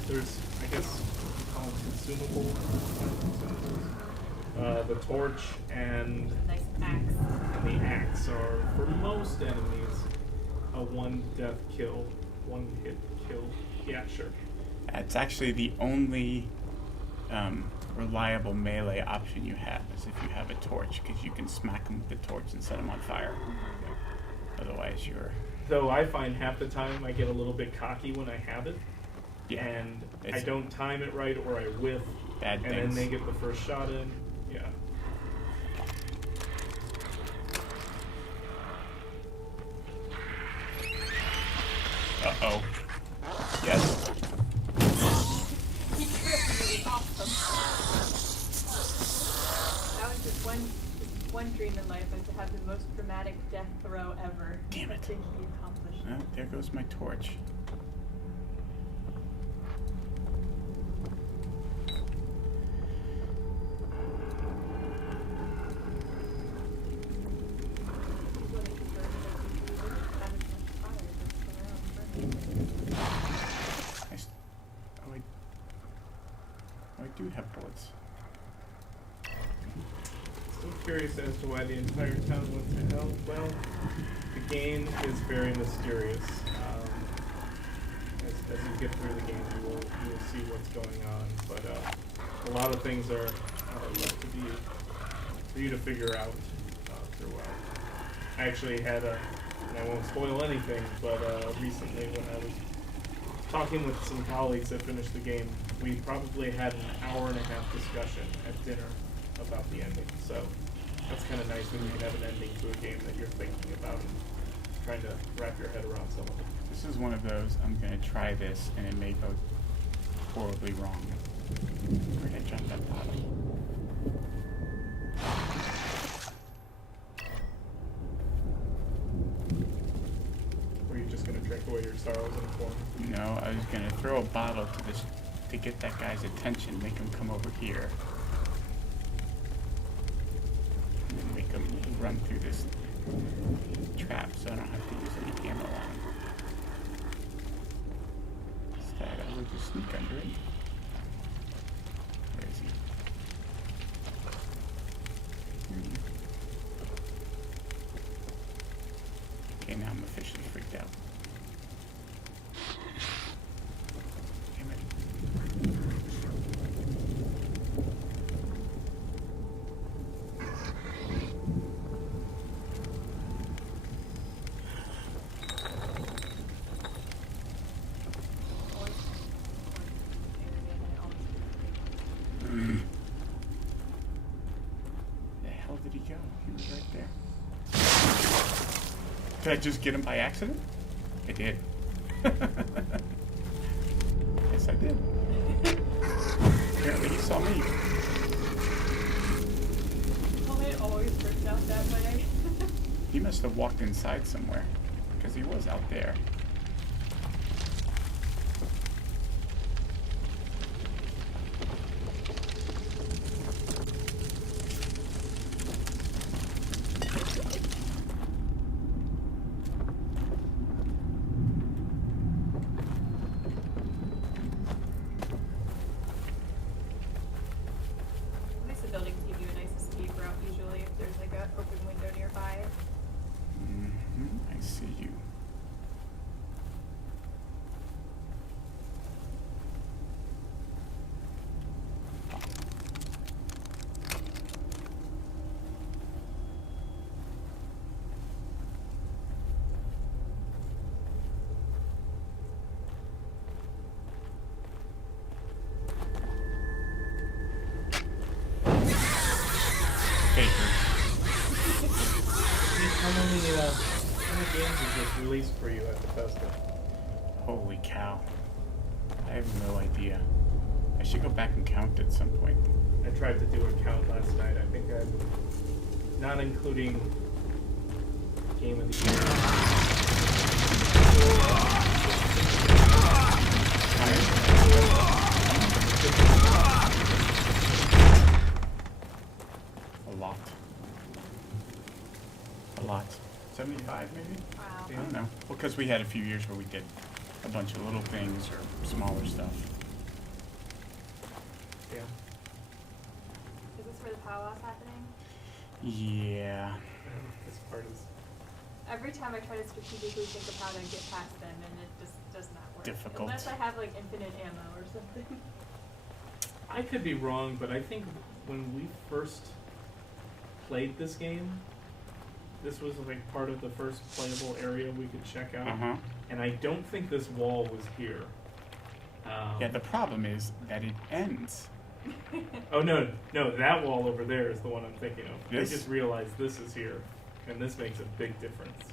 there's, I guess you call them consumables. The torch and Nice axe. the axe are, for most enemies, a 1 death kill, 1 hit kill. Yeah, sure. It's actually the only reliable melee option you have is if you have a torch, because you can smack them with the torch and set them on fire. Otherwise, you're... Though I find half the time I get a little bit cocky when I have it, Yeah, and I it's don't time it right, or I whiff, bad and things. then they get the first shot in. Yeah. Uh-oh. Yes. He tripped really awesome. That was just one dream in life, was to have the most dramatic death throw ever. Damn it. I think he accomplished. Well, there goes my torch. I do have bullets. Still curious as to why the entire town went to hell. Well, the game is very mysterious. As as you get through the game, you will see what's going on. But a lot of things are left to be for you to figure out throughout. I actually had and I won't spoil anything, but recently when I was talking with some colleagues that finished the game, we probably had an hour-and-a-half discussion at dinner about the ending. So that's kind of nice when you can have an ending to a game that you're thinking about and trying to wrap your head around some of it. This is one of those, I'm going to try this, and it may go horribly wrong. Where did I jump that bottom? Were you just going to drink away your sorrows in a form? No, I was going to throw a bottle to this to get that guy's attention, make him come over here. And then make him run through this trap so I don't have to use any ammo on him. Instead, I would just sneak under it. Where is he? Okay, now I'm officially freaked out. Damn it. The hell did he go? He was right there. Did I just get him by accident? I did. Yes, I did. Apparently he saw me. Oh, it always works out that way. He must have walked inside somewhere, because he was out there. At least the buildings give you a nice escape route usually if there's like an open window nearby. I see you. How many games is this released for you at Bethesda? Holy cow. I have no idea. I should go back and count at some point. I tried to do a count last night. I think I'm not including Game of the Year. A lot. A lot. 75 maybe? Wow. I don't know. Well, because we had a few years where we did a bunch of little things or smaller stuff. Yeah. Is this where the powwow's happening? Yeah. This part is Every time I try to strategically think of how to get past them, and it just does not work. Difficult. Unless I have like infinite ammo or something. I could be wrong, but I think when we first played this game, this was like part of the first playable area we could check out. Uh-huh. And I don't think this wall was here. Yeah, the problem is that it ends. Oh, no, that wall over there is the one I'm thinking of. This? I just realized this is here, and this makes a big difference.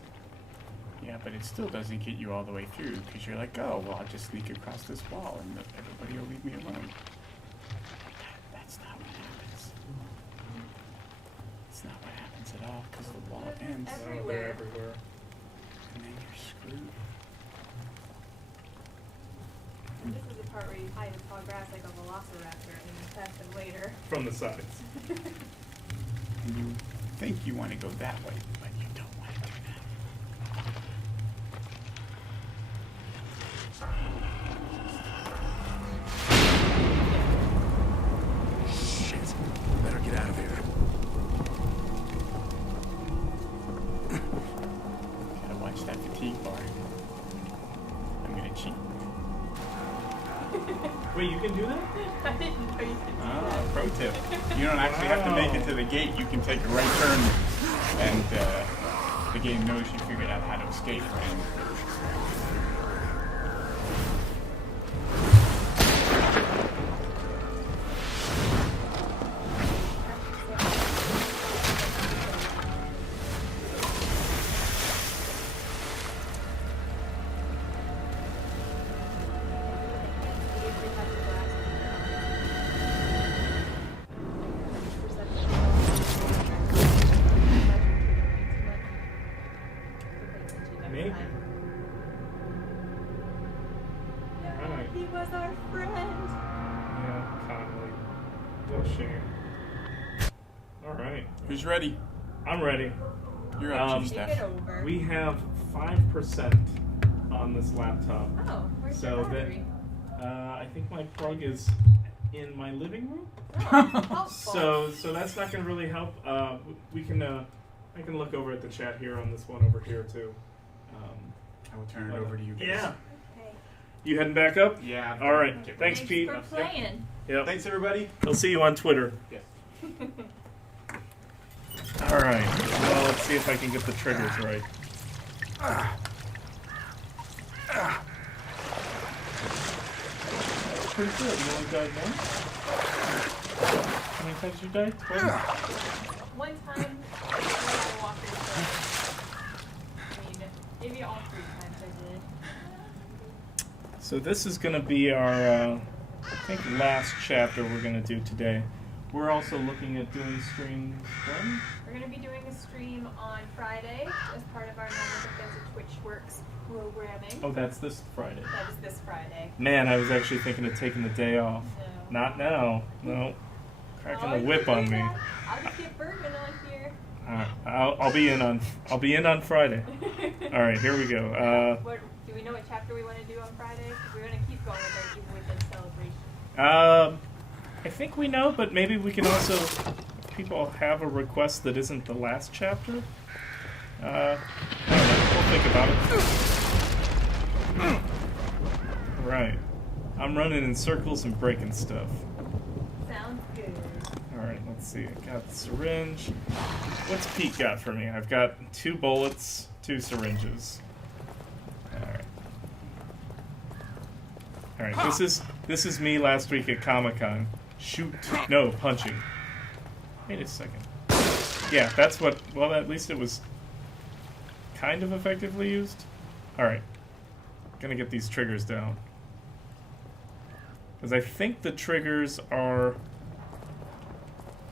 Yeah, but it still doesn't get you all the way through because you're like, oh, well, I'll just sneak across this wall and everybody will leave me alone. That's not what happens. It's not what happens at all because the wall ends Oh, they're Everywhere. everywhere. and then you're screwed. This is the part where you hide in tall grass like a velociraptor and then test them later. From the sides. And you think you want to go that way, but you don't want to do that. Shit. Better get out of here. Gotta watch that fatigue bar. I'm gonna cheat. Wait, you can do that? I didn't know you could do that. Pro tip. You don't actually have to make it to the gate. You can take a right turn, and the game knows you figured out how to escape. Me? Alright. He was our friend. Yeah, Conley. No shame. Alright. Who's ready? I'm ready. You're up, Chief Take Steph. it over. We have 5% on this laptop. Oh, where's So your that battery? I think my plug is in my living room. Oh, helpful. So that's not going to really help. We can I can look over at the chat here on this one over here too. I will turn it over to you guys. Yeah. Okay. You heading back up? Yeah. All right. Get Thanks, Thanks Pete. for playing. Yep. Thanks, everybody. I'll see you on Twitter. Yeah. All right. Well, let's see if I can get the triggers right. Pretty good. You only died once? How many times you died? Twice? One time, I walked maybe all 3 times I did. So this is going to be our, I think, last chapter we're going to do today. We're also looking at doing streams when? We're going to be doing a stream on Friday as part of our Bethesda TwitchWorks programming. Oh, that's this Friday. That is this Friday. Man, I was actually thinking of taking the day off. No. Not now. No. Cracking Oh, the whip on me. I'll just get Bergman on here. I'll be in on Friday. All right, here we go. What, do we know what chapter we want to do on Friday? 'Cause we're going to keep going with our Even Within celebration. I think we know, but maybe we can also. If people have a request that isn't the last chapter. I don't know, we'll think about it. Right. I'm running in circles and breaking stuff. Sounds good. Alright, let's see. I got the syringe. What's Pete got for me? I've got 2 bullets, 2 syringes. Alright. Alright, this is me last week at Comic-Con. Shoot. No, punching. Wait a second. Yeah, that's what... Well, at least it was kind of effectively used. Alright. Gonna get these triggers down. Because I think the triggers are...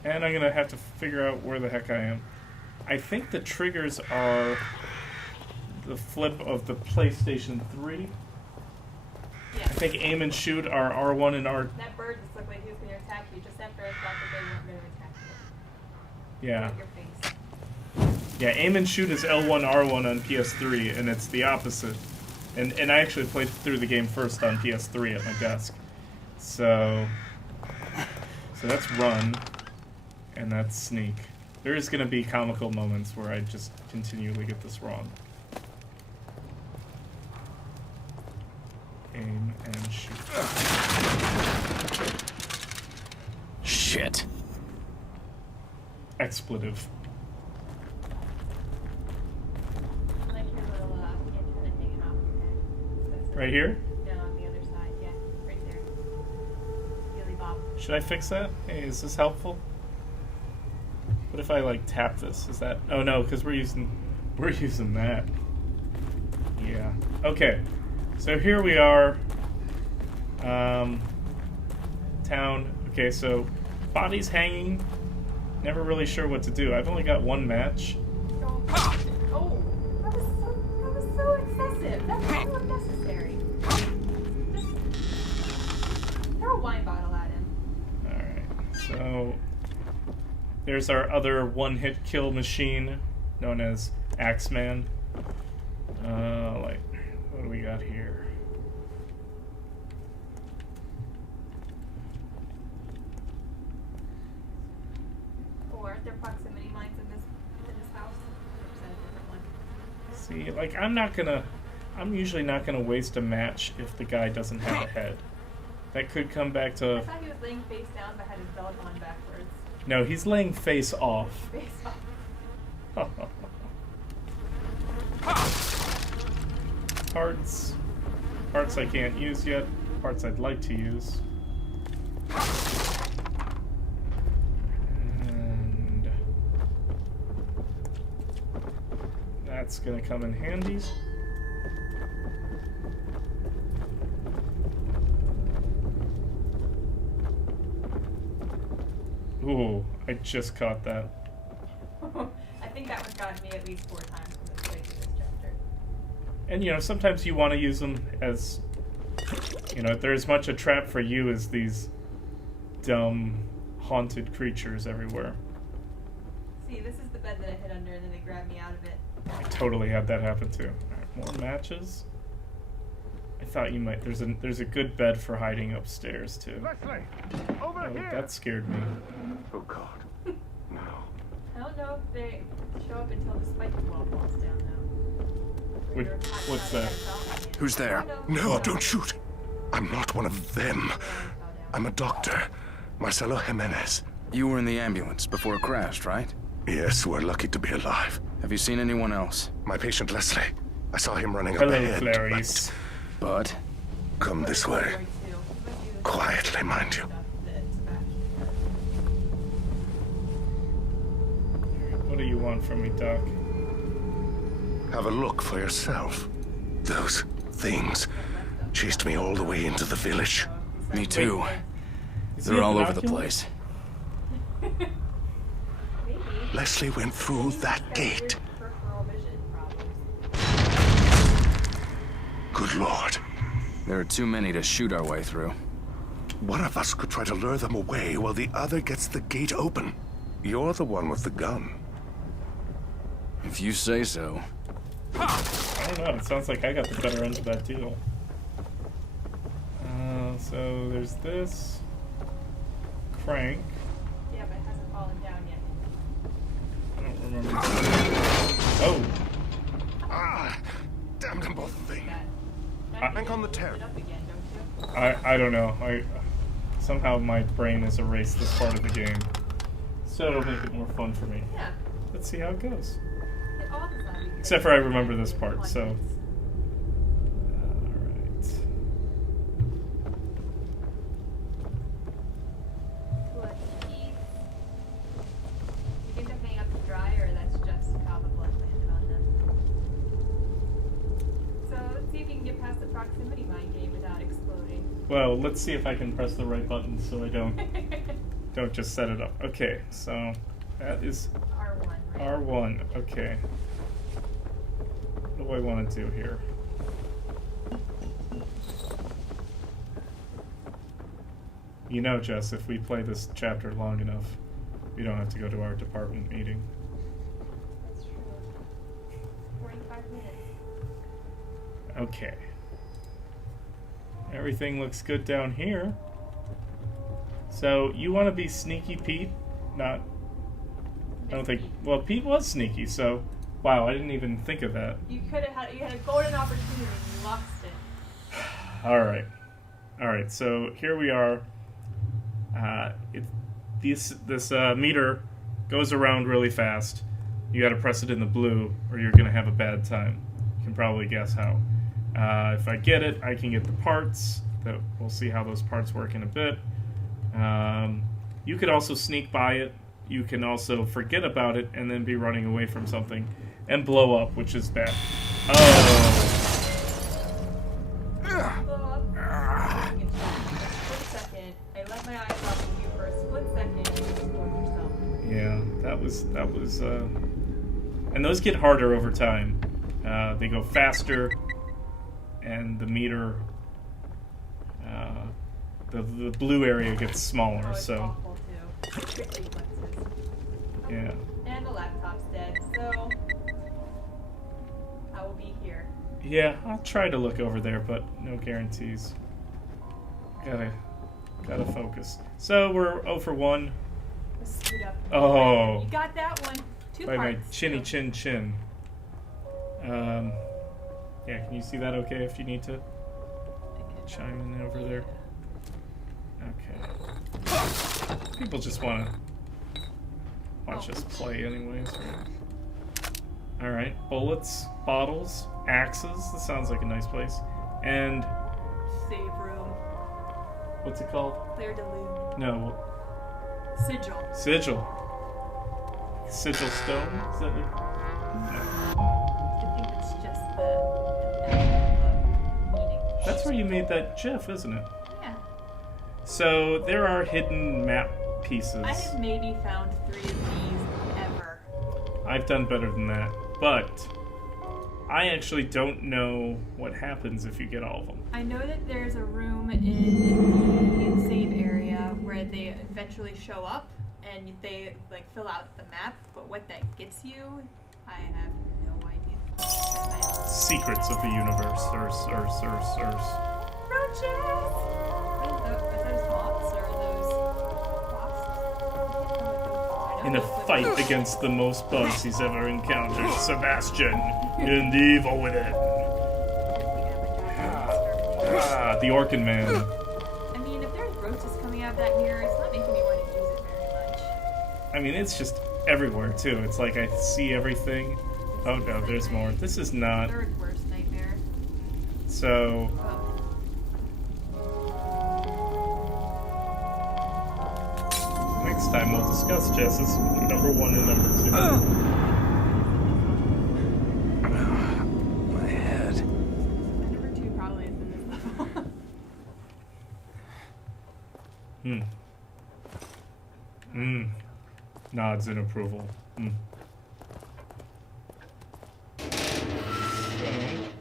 And I'm gonna have to figure out where the heck I am. I think the triggers are the flip of the PlayStation 3. Yeah. I think aim and shoot are R1 and R... That bird just looked like he was going to attack you just after I thought that they weren't going to attack you. Yeah. Right in your face. Yeah, aim and shoot is L1, R1 on PS3, and it's the opposite. And I actually played through the game first on PS3 at my desk. So that's run, and that's sneak. There is going to be comical moments where I just continually get this wrong. Aim and shoot. Shit. Expletive. I like your little antenna hanging off your head. That's Right here? No, on the other side. Yeah, right there. Billy Bob. Should I fix that? Hey, is this helpful? What if I like tap this? Is that? Oh no, because we're using that. Yeah. Okay. So here we are. Town. Okay, so bodies hanging. Never really sure what to do. I've only got 1 match. Oh, that was so excessive. That's so unnecessary. Just throw a wine bottle at him. Alright. So there's our other 1-hit kill machine known as Axeman. Like, what do we got here? Or are there proximity mines in this house? Or is that a different one? See, like, I'm usually not gonna waste a match if the guy doesn't have a head. That could come back I to... thought he was laying face down but had his belt on backwards. No, he's laying face off. Face off. Parts. Parts I can't use yet. Parts I'd like to use. And that's gonna come in handy. Ooh, I just caught that. I think that one's gotten me at least 4 times from this place to this chapter. And you know, sometimes you want to use them as, you know, they're as much a trap for you as these dumb, haunted creatures everywhere. See, this is the bed that I hid under and then they grabbed me out of it. I totally had that happen too. Alright, more matches. I thought you might. There's a good bed for hiding upstairs too. Leslie, over Oh, here. that scared me. Oh God, no. I don't know if they show up until the spike wall falls down now. What's that? Who's there? No, don't shoot. I'm not one of them. I'm a doctor, Marcelo Jimenez. You were in the ambulance before it crashed, right? Yes, we're lucky to be alive. Have you seen anyone else? My patient Leslie. I saw him running up Hello, ahead. Clarice. But Come this way. Quietly, mind you. What do you want from me, Doc? Have a look for yourself. Those things chased me all the way into the village. me too. Is he They're a all over the binoculars? place. Leslie went through that gate. Good Lord. There are too many to shoot our way through. One of us could try to lure them away while the other gets the gate open. You're the one with the gun. If you say so. I don't know. It sounds like I got the better end of that deal. So there's this crank. Yeah, but it hasn't fallen down yet. I don't remember. Oh, Ah! Damn them both thing. That. Bank on the tear. It up again, don't you? I don't know. Somehow my brain has erased this part of the game, so it'll make it more fun for me. Yeah. Let's see how it goes. All the zombies. Except for I remember this part, so. Alright. You get them hang up to dry, or that's just how the blood landed on them. So let's see if you can get past the proximity mine game without exploding. Well, let's see if I can press the right button so I don't just set it up. Okay, so that is R1, right? R1. Okay. What do I want to do here? You know, Jess, if we play this chapter long enough, we don't have to go to our department meeting. That's true. 45 minutes. Okay. Everything looks good down here. So, you want to be sneaky Pete? Not... I don't think... Well, Pete was sneaky, so... Wow, I didn't even think of that. You had a golden opportunity and you lost it. Alright. Alright, so here we are. This meter goes around really fast. You gotta press it in the blue or you're gonna have a bad time. You can probably guess how. If I get it, I can get the parts. We'll see how those parts work in a bit. You could also sneak by it. You can also forget about it and then be running away from something and blow up, which is bad. Oh. Blow up. Split second. I let my eyes off of you for a split second and you explode yourself. Yeah, that was, and those get harder over time. They go faster, and the meter, the blue area gets smaller, Oh, it's so, awful too. Quick reflexes. yeah. And the laptop's dead, so I will be here. Yeah, I'll try to look over there, but no guarantees. Gotta focus. So, we're 0 for 1. Let's scoot up. Oh. You got that one. 2 By my parts. chinny chin chin. Yeah, can you see that okay if you need to chime in over there? Okay. People just want to watch us play anyways, right? Alright, bullets, bottles, axes. This sounds like a nice place. And Save room. what's it called? Claire de Lune. No. Sigil. Sigil. Sigil stone? Is that it? I think it's just the meaning. That's where you made that GIF, isn't it? Yeah. So there are hidden map pieces. I have maybe found 3 of these ever. I've done better than that, but I actually don't know what happens if you get all of them. I know that there's a room in the save area where they eventually show up and they like fill out the map, but what that gets you, I have no idea. Secrets of the universe. Roaches! Are those moths or are those wasps? In a fight against the most bugs he's ever encountered, Sebastian in the evil within. The Orkin Man. I mean, if there's roaches coming out of that mirror, it's not making me want to use it very much. I mean, it's just everywhere, too. It's like I see everything. Oh no, there's more. This is not. Third worst nightmare. So. Oh. Next time we'll discuss Jess's number 1 and number 2. My head. Number 2 probably is in this level. Nods in approval. I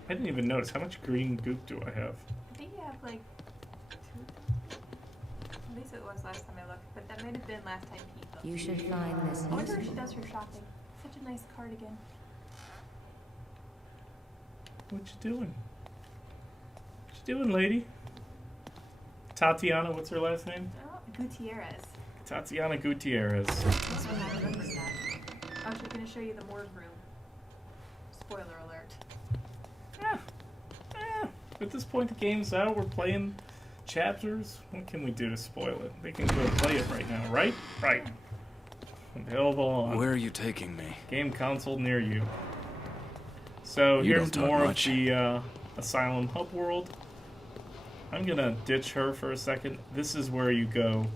didn't even notice. How much green goop do I have? I think you have like 2. At least it was last time I looked, but that might have been last time Pete looked. You should find this I wonder if she useful. does her shopping. Such a nice cardigan. What you doing? What you doing, lady? Tatiana, what's her last name? Oh, Gutierrez. Tatiana Gutierrez. Oh, I haven't looked at that. Oh, she's going to show you the morgue room. Spoiler alert. At this point, the game's out. We're playing chapters. What can we do to spoil it? They can go play it right now, right? Right. Available on Where are you taking me? game console near you. So You here's don't talk more much. of the Asylum hub world. I'm gonna ditch her for a second. This is where you go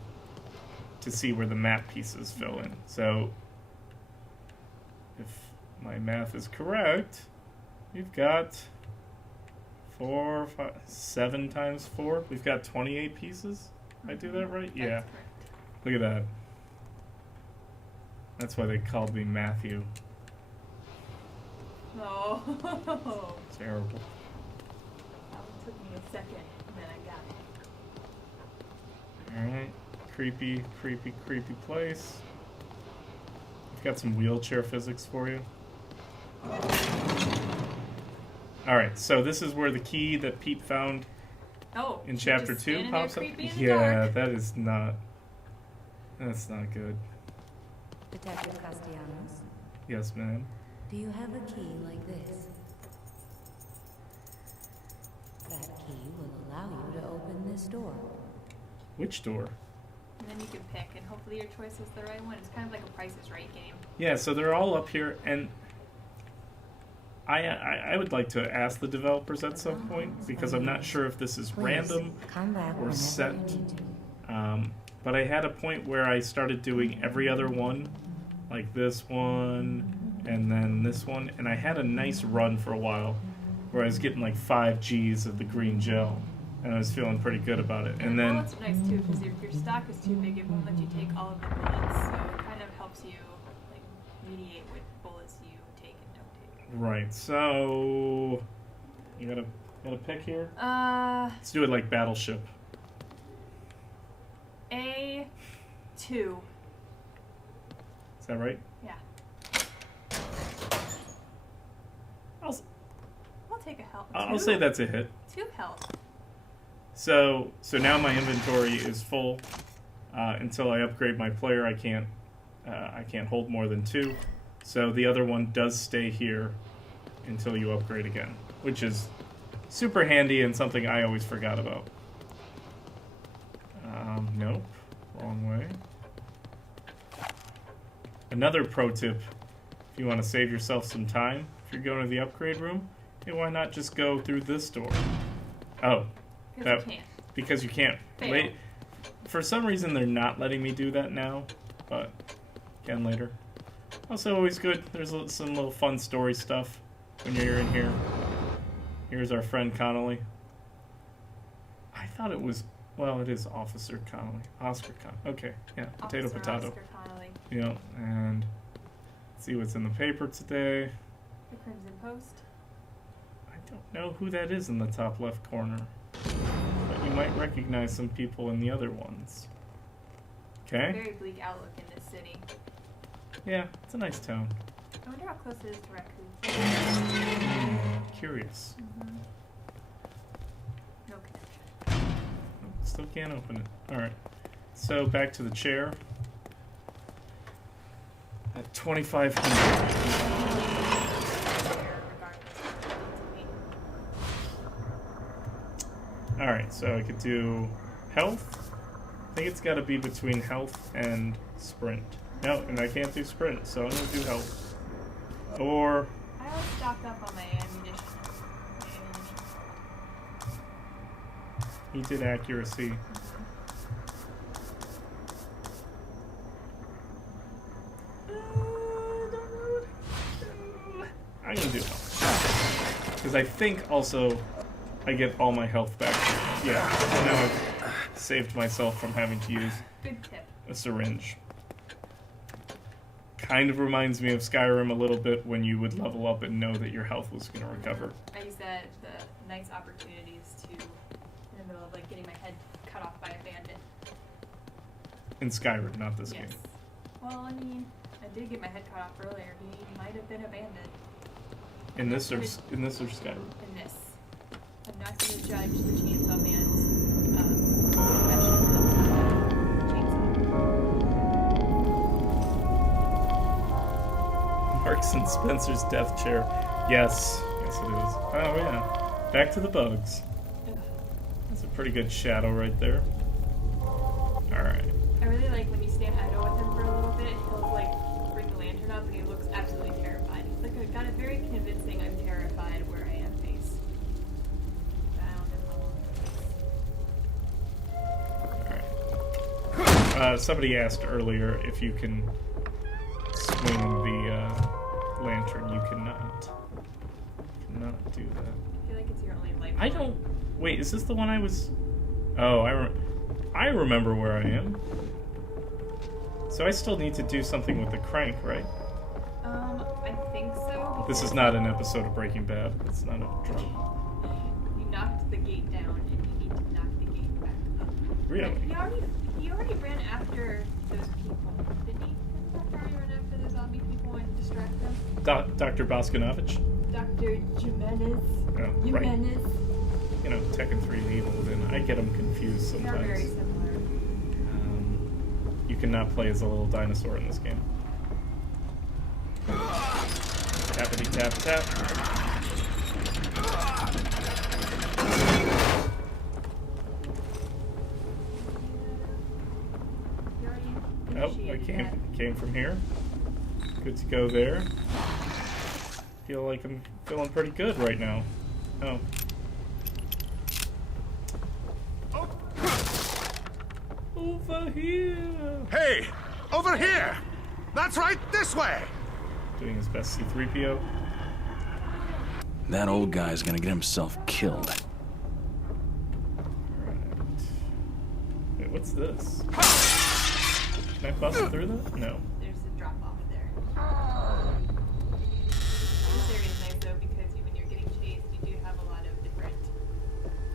to see where the map pieces fill in. So if my math is correct, we've got 4, 5, 7 times 4. We've got 28 pieces. I do that right? Yeah. That's correct. Look at that. That's why they called me Matthew. Oh. Terrible. That one took me a second, and then I got it. Alright. Creepy, creepy, creepy place. I've got some wheelchair physics for you. Alright, so this is where the key that Pete found Oh, in she's chapter just 2 standing there pops up. creepy in the Yeah, dark. that is not. That's not good. Detective Castellanos, Yes, ma'am. do you have a key like this? That key will allow you to open this door. Which door? And then you can pick, and hopefully your choice is the right one. It's kind of like a Price is Right game. Yeah, so they're all up here, and I would like to ask the developers at some point, because I'm not sure if this is Please, random come back or whenever set. you need to. But I had a point where I started doing every other one, like this one, and then this one, and I had a nice run for a while, where I was getting like 5 Gs of the green gel, and I was feeling pretty good about it. And then, bullets are nice too, because if your stock is too big, it won't let you take all of the bullets. So it kind of helps you like mediate what bullets you take and don't take. right, so you gotta pick here. Let's do it like Battleship. A2. Is that right? Yeah. We'll take a health. I'll say that's a hit. 2 health. So now my inventory is full. Until I upgrade my player, I can't hold more than 2. So the other one does stay here until you upgrade again, which is super handy and something I always forgot about. Nope. Wrong way. Another pro tip, if you want to save yourself some time, if you're going to the upgrade room, hey, why not just go through this door? Oh. Because you can't. Because you can't. Wait. For some reason, they're not letting me do that now, but can later. Also, always good. There's some little fun story stuff when you're in here. Here's our friend Connolly. I thought it was, well, it is Officer Connolly. Oscar Connolly. Okay, yeah, potato, Officer potato. Oscar Connolly. Yeah, and let's see what's in the paper today. The Crimson Post. I don't know who that is in the top left corner, but you might recognize some people in the other ones. Okay? Very bleak outlook in this city. Yeah, it's a nice town. I wonder how close it is to Raccoon. Curious. Mm-hmm. No connection. Still can't open it. Alright. So back to the chair. At 2,500. Alright, so I could do health. I think it's got to be between health and sprint. No, and I can't do sprint, so I'm going to do health. Or... I always stock up on my ammunition. He did accuracy. I'm going to do health. Because I think also I get all my health back. Yeah, now I've saved myself from having to use Good tip. a syringe. Kind of reminds me of Skyrim a little bit when you would level up and know that your health was going to recover. I use that the nice opportunities to, in the middle of like getting my head cut off by a bandit. In Skyrim, not this Yes. game. Well, I mean, I did get my head cut off earlier. He might have been a bandit. In this or Skyrim? In this. I'm not going to judge the Chainsaw Man's profession of chainsaw. Marks and Spencer's death chair. Yes. Yes, it is. Oh, yeah. Back to the bugs. That's a pretty good shadow right there. Alright. I really like when you stand idle with him for a little bit, he'll like bring the lantern up and he looks absolutely terrified. He's like, I've got a very convincing I'm terrified where I am face. Alright. Somebody asked earlier if you can swing the lantern. You cannot. You cannot do that. I feel like it's your only life. I don't... Wait, is this the one I was... Oh, I remember where I am. So I still need to do something with the crank, right? I think so. This is not an episode of Breaking Bad. It's not a drug. You knocked the gate down and you need to knock the gate back up. Really? Like, he already ran after those people, didn't he? Didn't he already run after the zombie people and distract them? Dr. Boskanovich? Dr. Jimenez. Oh, right. You know, Tekken 3 and Evil, then I get them confused They are sometimes. very similar. You cannot play as a little dinosaur in this game. Tappity tap tap. Oh, I came from here. Good to go there. Feel like I'm feeling pretty good right now. Oh. Over here. Hey! Over here! That's right, this way! Doing his best C-3PO. That old guy's gonna get himself killed. Alright. Wait, what's this? Can I bust through that? No. There's a drop off there. This area is nice though because when you're getting chased, you do have a lot of different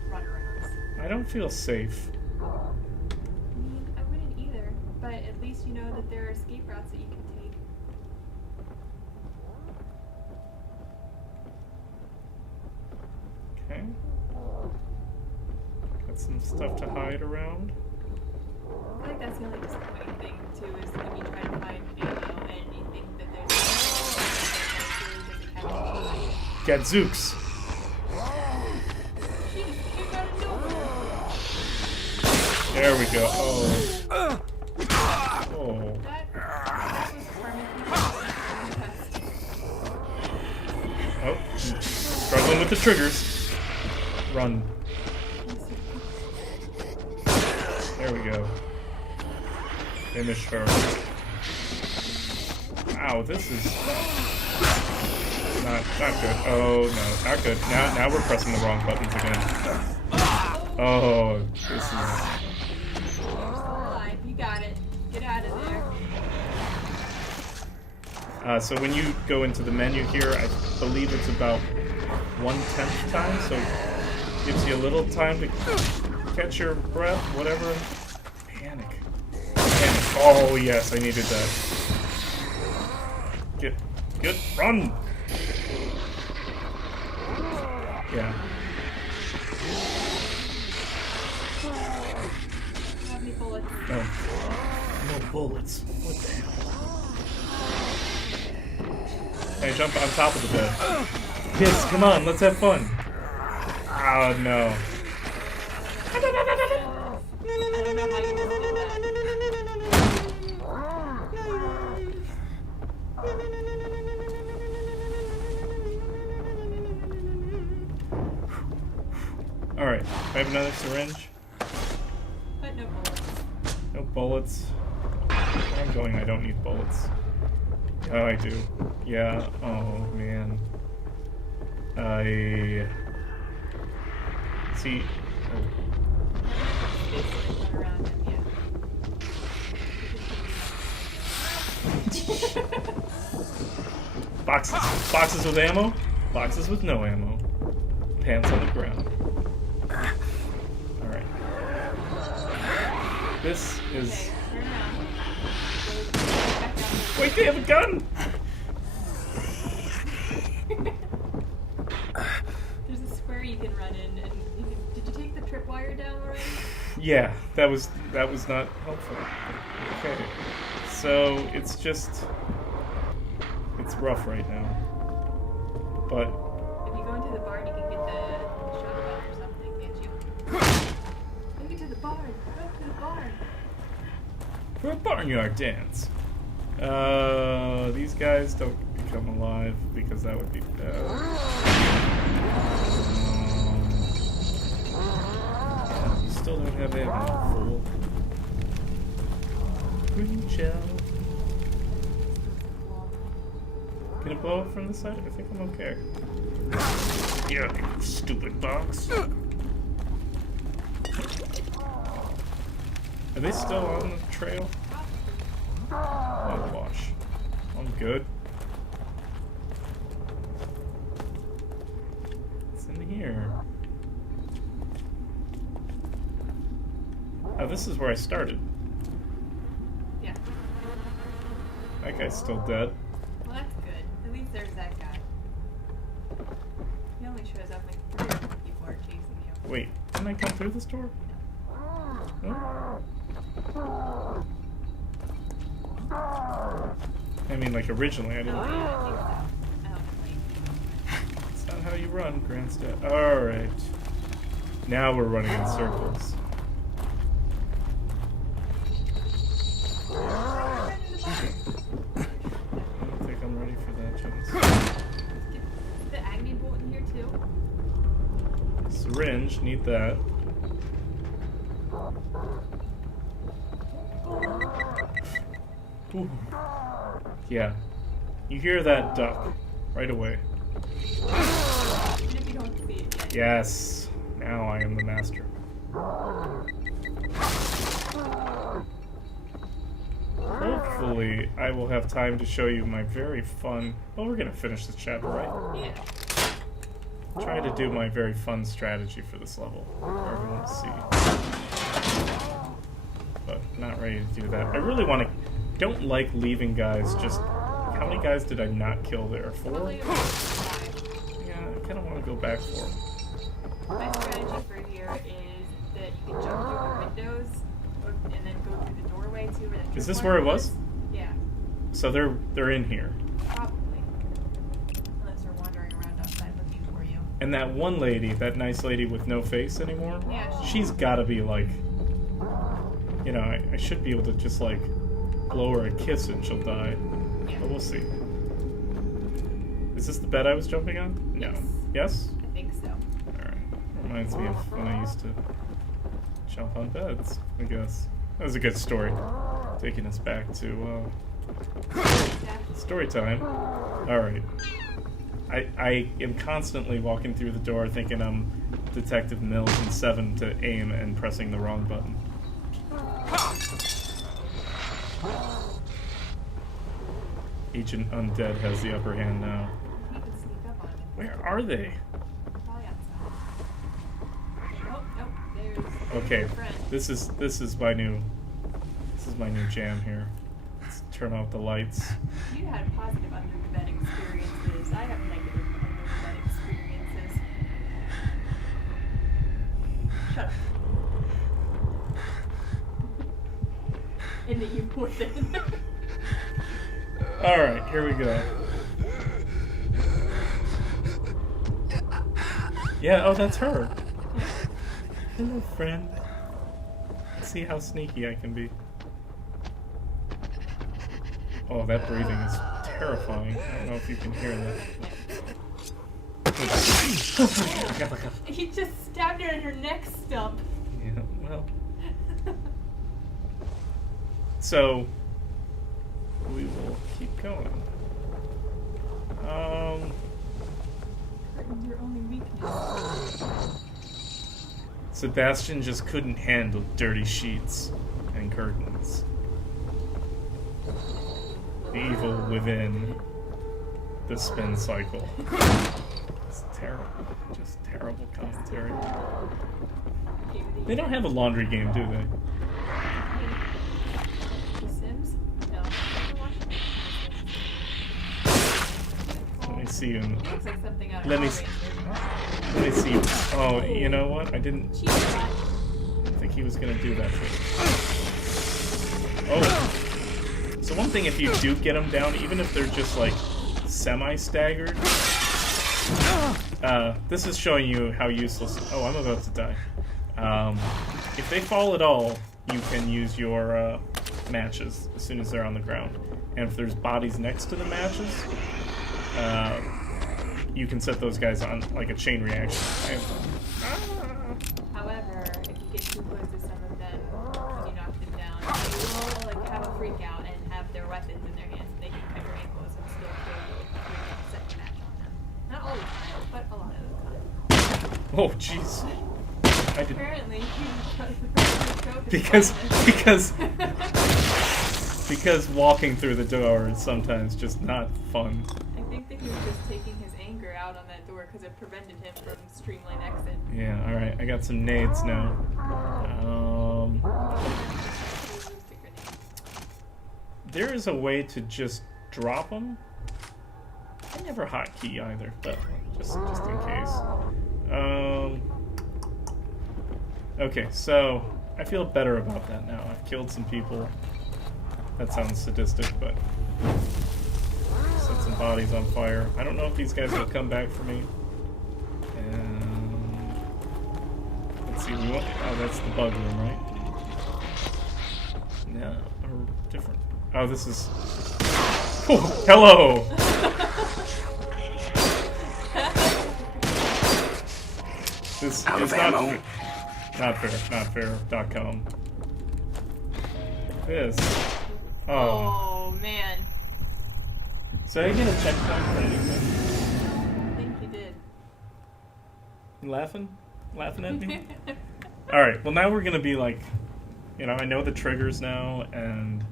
runarounds. I don't feel safe. I mean, I wouldn't either, but at least you know that there are escape routes that you can take. Okay. Got some stuff to hide around. I feel like that's the only disappointing thing too is when you try to find ammo and you think that there's no Gadzooks. Jeez, came out of nowhere. There we go. Oh. Oh. That was Oh. Struggling with the triggers. Run. There we go. Finish her. Wow, this is not good. Oh no, not good. Now we're pressing the wrong buttons again. Oh, this is. alive. You got it. Get out of there. So when you go into the menu here, I believe it's about 1/10 time, so it gives you a little time to catch your breath, whatever. Panic. Oh yes, I needed that. Get, run! Yeah. How many bullets? No. No bullets. What the hell? Hey, jump on top of the bed. Kids, come on, let's have fun. Oh no. I don't know how you did that. Alright, I have another syringe. But no bullets. No bullets. Where I'm going, I don't need bullets. Oh, I do. Yeah, oh man. I... See... Boxes with ammo, boxes with no ammo. Pants on the ground. Alright. This is... Wait, they have a gun! There's a square you can run in, and did you take the tripwire down already? Yeah, that was not helpful. Okay. So, it's just... It's rough right now. But... If you go into the barn, you can get the shotgun or something, can't you? Take it to the barn! Go to the barn! For a barnyard dance. These guys don't become alive because that would be bad. You still don't have ammo, fool. Green shell. Can it blow up from the side? I think I'm okay. Yeah, you stupid box. Are they still on the trail? Whitewash. I'm good. What's in here? Oh, this is where I started. Yeah. That guy's still dead. Well, that's good. At least there's that guy. He only shows up like 3 or 4 people are chasing you. Wait, didn't I come through this door? No? I mean, like originally, I didn't. Oh, yeah, I think so. I don't think. That's not how you run, Grandstad. Alright. Now we're running in circles. I don't think I'm ready for that, Jones. Is the Agni bolt in here too? Syringe, need that. Ooh. Yeah. You hear that duck right away. Even if you don't see it yet. Yes. Now I am the master. Hopefully, I will have time to show you my very fun... Well, we're going to finish this chapter, right? Yeah. Try to do my very fun strategy for this level. Whatever you want to see. But not ready to do that. I really want to... Don't like leaving guys just... How many guys did I not kill there? 4? Probably about 5. Yeah, I kind of want to go back for them. My strategy for here is that you can jump through the windows and then go through the doorway too. Where Is this where it was? Yeah. So they're in here. Probably. Unless they're wandering around outside looking for you. And that one lady, that nice lady with no face anymore, Yeah, she's got to be like You know, I should be able to just, like, blow her a kiss and she'll die. Yeah. But we'll see. Is this the bed I was jumping on? No. Yes? I think so. Alright. Reminds me of when I used to jump on beds, I guess. That was a good story. Taking us back to, story time. Alright. I am constantly walking through the door thinking I'm Detective Mills in 7 to aim and pressing the wrong button. Agent Undead has the upper hand now. He could sneak up on him. Where are they? Probably outside. Oh, nope. There's Okay, your friend. this is my new jam here. Let's turn off the lights. You had positive under the bed experiences. I have negative under the bed experiences. Shut up. And that you put it in there. Alright, here we go. Yeah, oh, that's her. Hello, friend. Let's see how sneaky I can be. Oh, that breathing is terrifying. I don't know if you can hear that. He just stabbed her in her neck stump. Yeah, well. So, we will keep going. Curtains your only weakness. Sebastian just couldn't handle dirty sheets and curtains. The evil within the spin cycle. It's terrible. Just terrible commentary. They don't have a laundry game, do they? The Sims? No. Let me see you. Looks like something out of Let me Power Rangers. Let me see. Oh, you know what? I didn't Cheese shot. think he was gonna do that. Oh. So one thing, if you do get them down, even if they're just like semi-staggered, this is showing you how useless. Oh, I'm about to die. If they fall at all, you can use your matches as soon as they're on the ground. And if there's bodies next to the matches, you can set those guys on like a chain reaction. However, if you get too close to some of them when you knock them down, they will like have a freak out and have their weapons in their hands, and they can cut your ankles and still kill you if you set your match on them. Not all the time, but a lot of the time. Oh, jeez. I did Apparently, because walking through the door is sometimes just not fun. I think that he was just taking his anger out on that door because it prevented him from streamline exit. Yeah, alright, I got some nades now. There is a way to just drop them. I never hotkey either, but just in case. Okay, so I feel better about that now. I've killed some people. That sounds sadistic, but set some bodies on fire. I don't know if these guys will come back for me. And let's see. We want. Oh, that's the bug room, right? No, or different. Oh, this is. Oh, hello. This Out is of ammo. not fair.com. This. Oh. Oh man. So I get a checkpoint for anything? I think he did. You laughing? Laughing at me? Alright, well now we're gonna be like, you know, I know the triggers now, and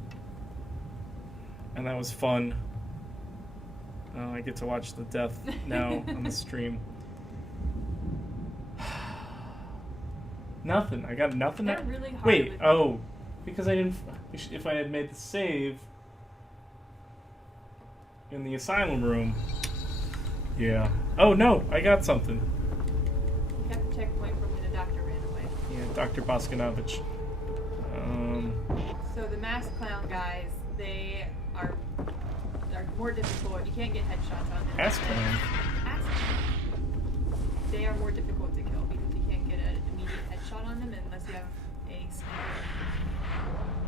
that was fun. I get to watch the death now on the stream. Nothing. I got nothing. They're really hard Wait, with- oh, because I didn't. If I had made the save in the asylum room, yeah. Oh no, I got something. You got the checkpoint from when the doctor ran away. Yeah, Dr. Boskanovich. So the masked clown guys, they are more difficult. You can't get headshots on them. Ask clown. Ask clown. They are more difficult to kill because you can't get an immediate headshot on them unless you have a sniper.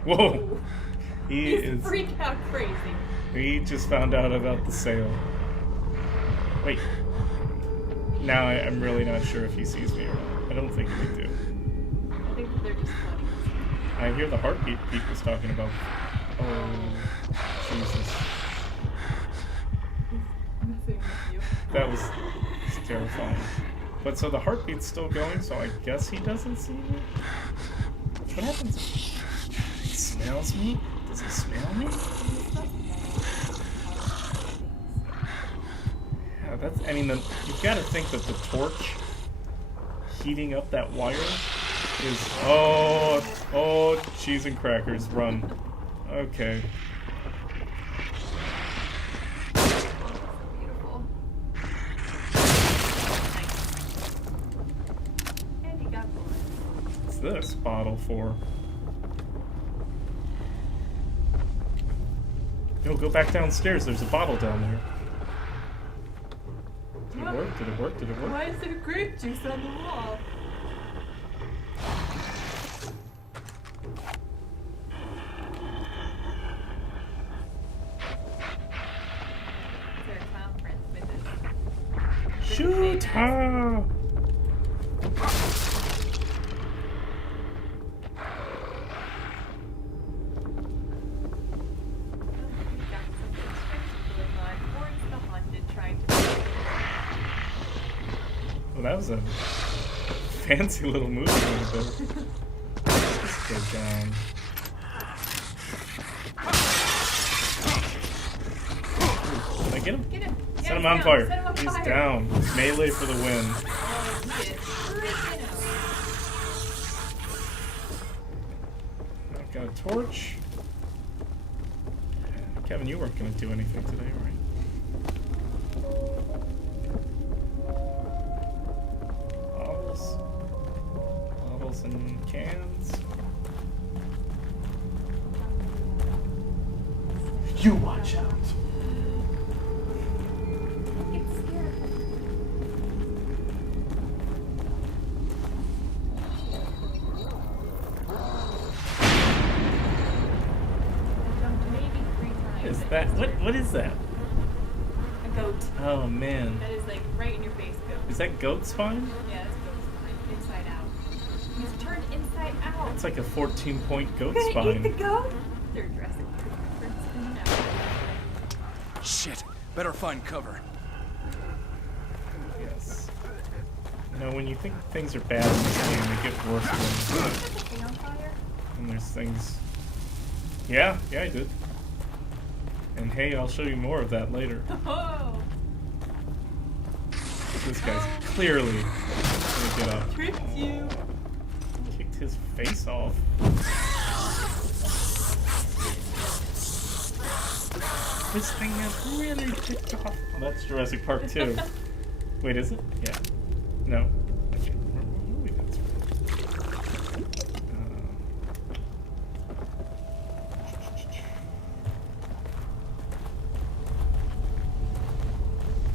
Whoa! He He's is. freaked out crazy. He just found out about the sale. Wait. Now I'm really not sure if he sees me or not. I don't think they do. I think that they're just floating. I hear the heartbeat Pete was talking about. Oh, Jesus. Messing with you. That was terrifying. But so the heartbeat's still going, so I guess he doesn't see me? What happens? He smells me? Does he smell me? Yeah, that's, I mean, you've got to think that the torch heating up that wire is, oh, cheese and crackers, run. Okay. Beautiful. And you got bullets. What's this bottle for? No, go back downstairs. There's a bottle down there. Did it work? Did it work? Did it work? Why is there grape juice on the wall? Is there a clown prince with this? Shoot her! Well, that was a fancy little movie right there. Let's go down. Can I get him? Get him! Set him on fire. He's down. Melee for the win. Oh, he is freaking out. I've got a torch. Kevin, you weren't going to do anything today, right? Bottles and cans. You watch out. It's scared. I jumped maybe 3 times. Is that what is that? A goat. Oh man. That is like right in your face, goat. Is that goat spine? Yeah, it's goat spine. Inside out. He's turned inside out. It's like a 14-point goat You're gonna eat the spine. goat? They're dressing for now. Shit. Better find cover. Yes. You know, when you think things are bad in this game, they get worse when, Is the thing on fire? when there's things. Yeah, I did. And hey, I'll show you more of that later. Oh! This guy's clearly gonna get up. Tricked you. Kicked his face off. This thing is really ticked off. Oh, that's Jurassic Park 2. Wait, is it? Yeah. No. Okay. What movie that's from?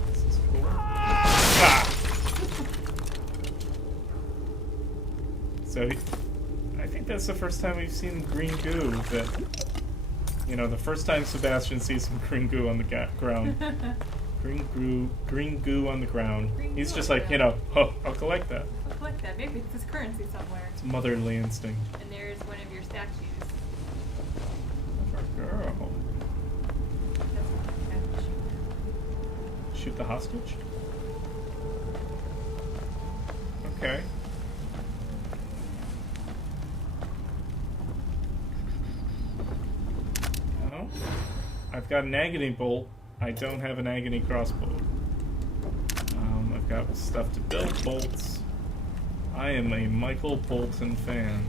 This is cool. Ah! So, I think that's the first time we've seen green goo that... You know, the first time Sebastian sees some green goo on the ground. Green goo on the ground. Green He's goo just on the like, you know, oh, I'll collect that. I'll collect that. Maybe it's his currency somewhere. It's motherly instinct. And there's one of your statues. Our girl. That's what I have to shoot. Shoot the hostage? Okay. No. I've got an agony bolt. I don't have an agony crossbow. I've got stuff to build bolts. I am a Michael Bolton fan.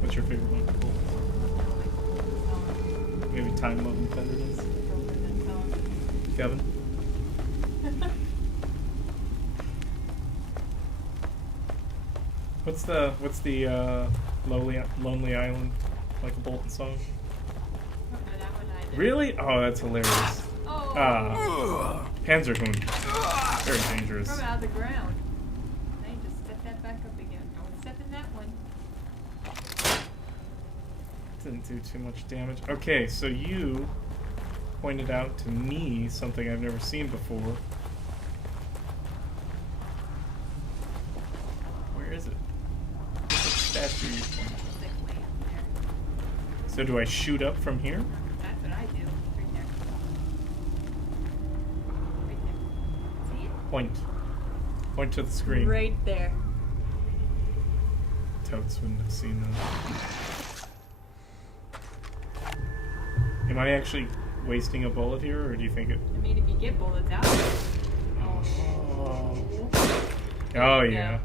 What's your favorite Michael Bolton? Maybe Time, Love, and Tenderness? Kevin? What's the Lonely Island Michael Bolton song? That one I did. Really? Oh, that's hilarious. Oh! Panzerhund. Very dangerous. From out of the ground. I need to set that back up again. Didn't do too much damage. Okay, so you pointed out to me something I've never seen before. Where is it? Where's the statue you pointed It's like way up there. at? So do I shoot up from here? That's what I do. Right there. Right there. See it? Point. Point to the screen. Right there. Totes wouldn't have seen that. Am I actually wasting a bullet here, or do you think it... I mean, if you get bullets out. Oh, There oh you yeah.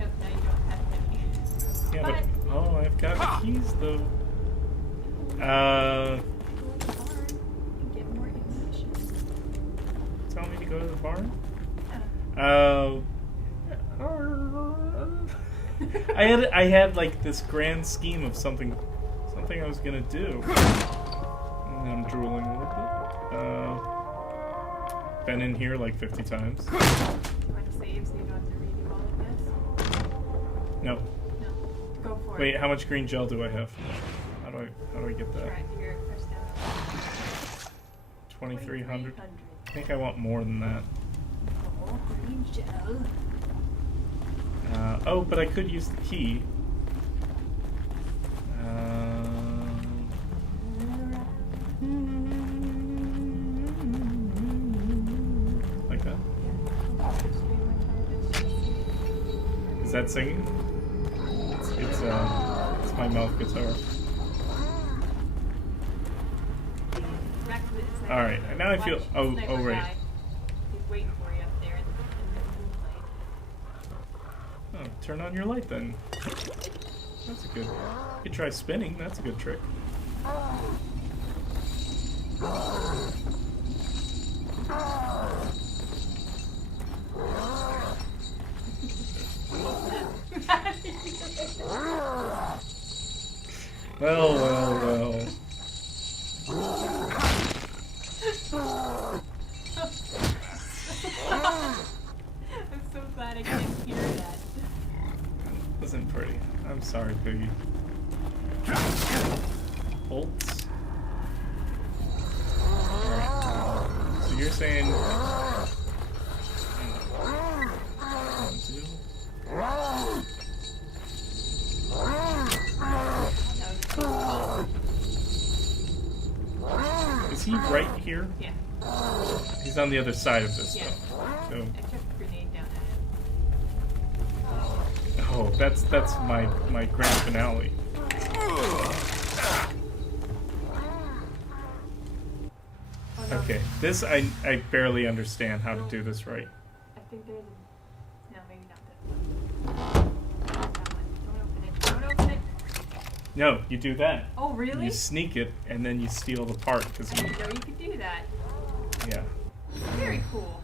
Yep, now you don't have any. Yeah, but... Oh, I've got keys, though. Go to the barn and get more ammunition. Tell me to go to the barn? Yeah. I had like this grand scheme of something I was gonna do. And I'm drooling a little bit. Been in here like 50 times. You want to save so you don't have to redo all of this? No. No. Go for Wait, it. how much green gel do I have? How do I get that? Try to figure press down. 2,300. I think I want more than that. Oh, green gel. Oh, but I could use the key. Like that? Is that singing? It's my mouth guitar. All right, and now I feel. Oh, right. He's waiting for you up there in the moonlight. Oh, turn on your light then. That's a good. You could try spinning. That's a good trick. Well. I'm so glad I can't hear that. Wasn't pretty. I'm sorry, Piggy. Bolts. Alright. So you're saying... One, two. Is he right here? Yeah. He's on the other side of this, Yeah. though. So, I chucked a grenade down at him. oh, that's my grand finale. Oh, no. Okay, this I barely understand how to do this right. I think there's a... No, maybe not this one. That one. Don't open it. No, you do that. Oh, really? You sneak it, and then you steal the part, because I you... didn't know you could do that. Yeah. Very cool.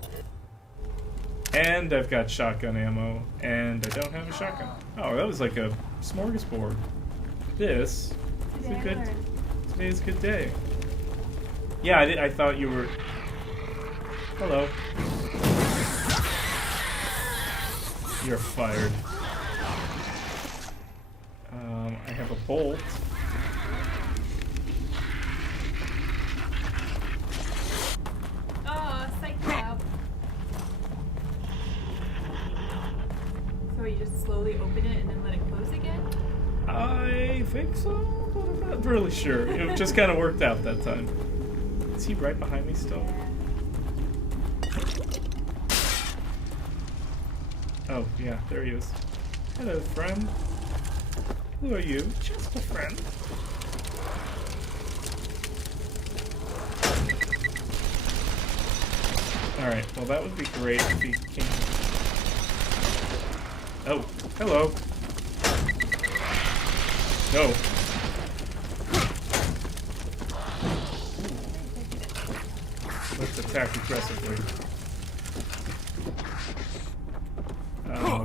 And I've got shotgun ammo, and I don't have a shotgun. Oh, that was like a smorgasbord. This is a good... Today's a good day. Yeah, I thought you were... Hello. You're fired. I have a bolt. Oh, psyched out. So you just slowly open it and then let it close again? I think so, but I'm not really sure. It just kind of worked out that time. Is he right behind me still? Oh, yeah, there he is. Hello, friend. Who are you? Just a friend. Alright, well that would be great if he came... Oh, hello. No. Let's attack aggressively.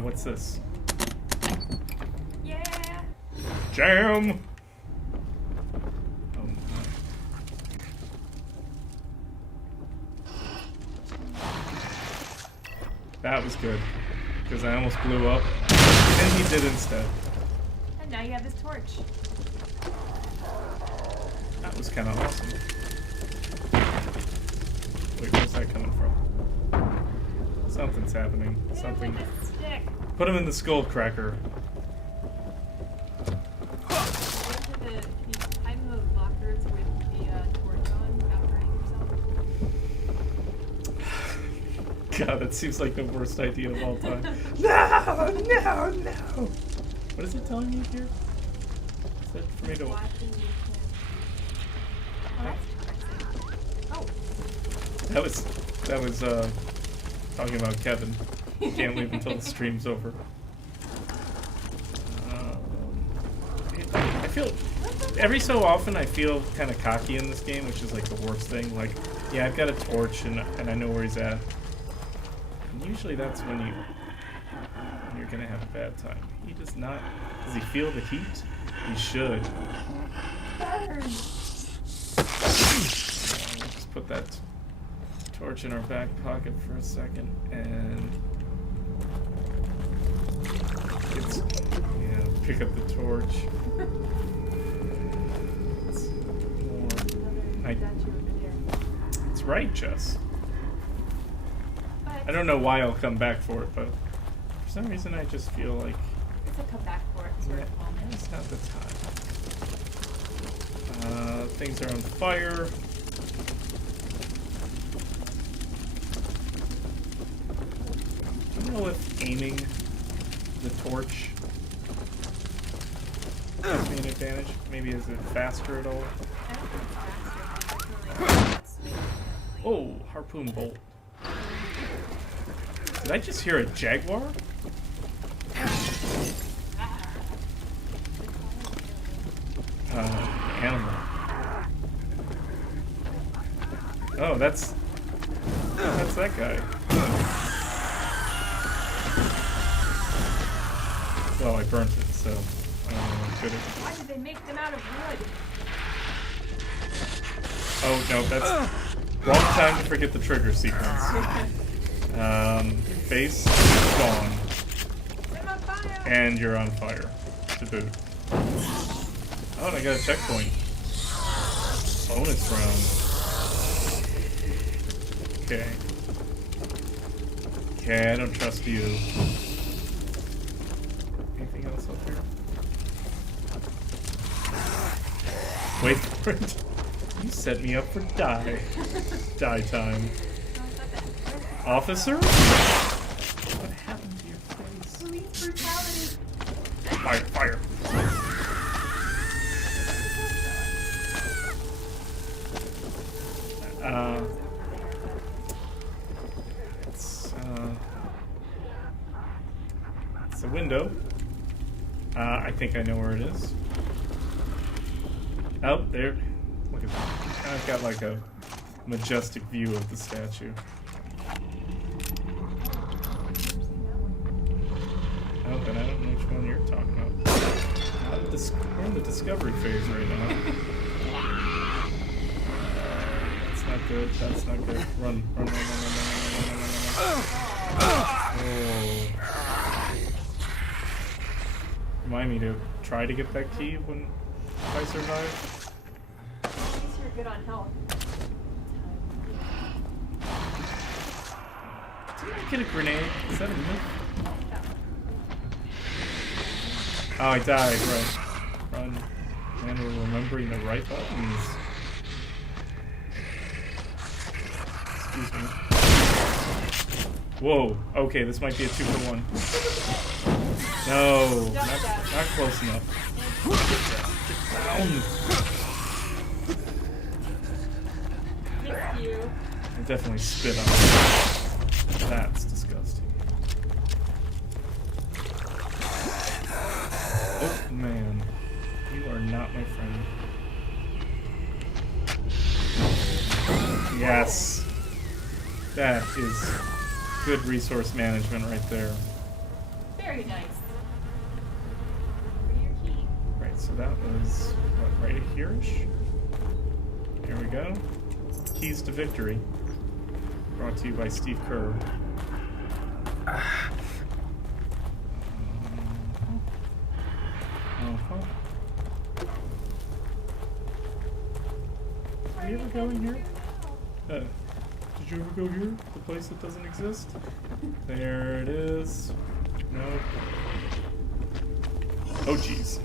What's this? Yeah! Jam! Oh my. That was good. Because I almost blew up. And he did instead. And now you have this torch. That was kind of awesome. Wait, where's that coming from? Something's happening. Something. Hit him with a stick. Put him in the skull cracker. Can you time the lockers with the torch on without hurting yourself? God, that seems like the worst idea of all time. No! What is it telling me here? Is that for me to... Watching you can... Oh, that's That was talking about Kevin. You can't leave until the stream's over. I feel every so often I feel kind of cocky in this game, which is like the worst thing. Like, yeah, I've got a torch and I know where he's at. And usually that's when you're gonna have a bad time. He does not. Does he feel the heat? He should. We'll just put that torch in our back pocket for a second and pick up the torch. It's more. It's right, Jess. I don't know why I'll come back for it, but for some reason I just feel like it's a comeback for it sort of moment. it's not the time. Things are on fire. I don't know if aiming the torch gives me an advantage. Maybe is it faster at all? I don't think it's faster. Oh, harpoon bolt. Did I just hear a jaguar? Animal. Oh, that's that guy. Well, I burnt it, so I don't know what good it is. Why did they make them out of wood? Oh no, that's wrong time to forget the trigger sequence. Face gone, I'm on fire. and you're on fire. To boot. Oh, and I got a checkpoint. Bonus round. Okay. Okay, I don't trust you. Anything else up here? Wait for it. You set me up for die. Die time. Officer? What happened to your face? Police brutality. Fire, fire. It's a window. I think I know where it is. Oh, there. Look at that. I've got like a majestic view of the statue. Oh, but I don't know which one you're talking about. We're in the discovery phase right now. That's not good. That's not good. Run, run, run, run, run, run, run, run, run, run. Oh. Remind me to try to get that key when I survive. At least you're good on health. Did I get a grenade? Is that a myth? Oh, I died, right. Run. Man, we're remembering the right buttons. Excuse me. Whoa. Okay, this might be a 2-for-1. No, not close enough. Get down. Thank you. I definitely spit on it. That's disgusting. Oh, man. You are not my friend. Yes. That is good resource management right there. Very nice. For your key. Right, so that was, what, right here-ish? Here we go. Keys to Victory. Brought to you by Steve Kerr. Did we ever go in here? Did you ever go here? The place that doesn't exist? There it is. No. Oh, jeez.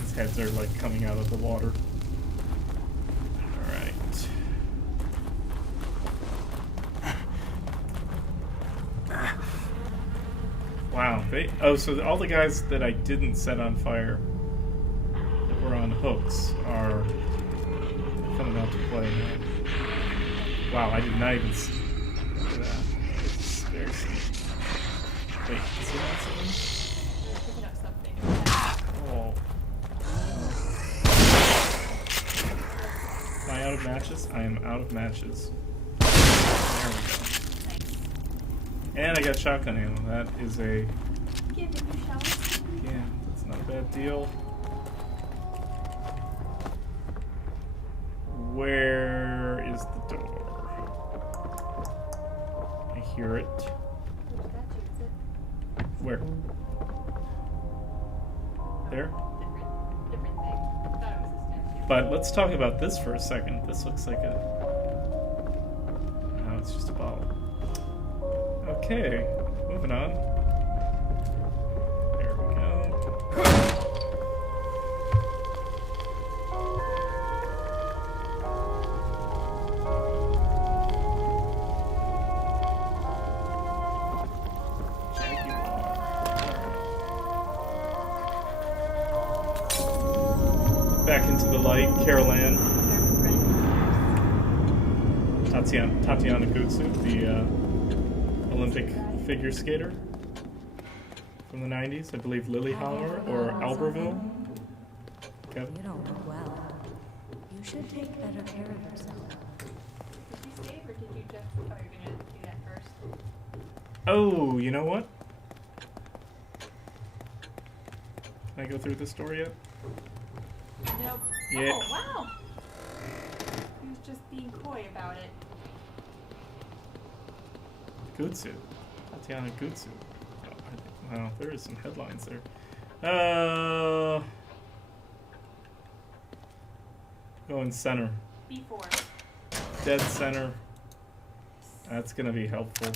His heads are like coming out of the water. Alright. Wow. So all the guys that I didn't set on fire that were on hooks are coming out to play now. Wow, I did not even see that. It's very sneaky. Wait, is he not something? They're picking up something. Oh. Am I out of matches? I am out of matches. There we go. Nice. And I got shotgun ammo. That is a... Give it a shot. Yeah, that's not a bad deal. Where is the door? I hear it. Which statue is it? Where? There? Different thing. I thought it was a statue. But let's talk about this for a second. This looks like a... Oh, it's just a bottle. Okay, moving on. There we go. Back into the light, Carol Ann. Tatiana Gutsu, the Olympic figure skater from the 90s. I believe Lillehammer or Albertville. Kevin? You don't look well. You should take better care of yourself. Did you save or did you just... Oh, you're gonna do that first. Oh, you know what? Can I go through this door yet? Nope. Yeah. Oh, wow! He was just being coy about it. Gutsu. Tatiana Gutsu. Oh, wow, there is some headlines there. Going center. B4. Dead center. That's gonna be helpful.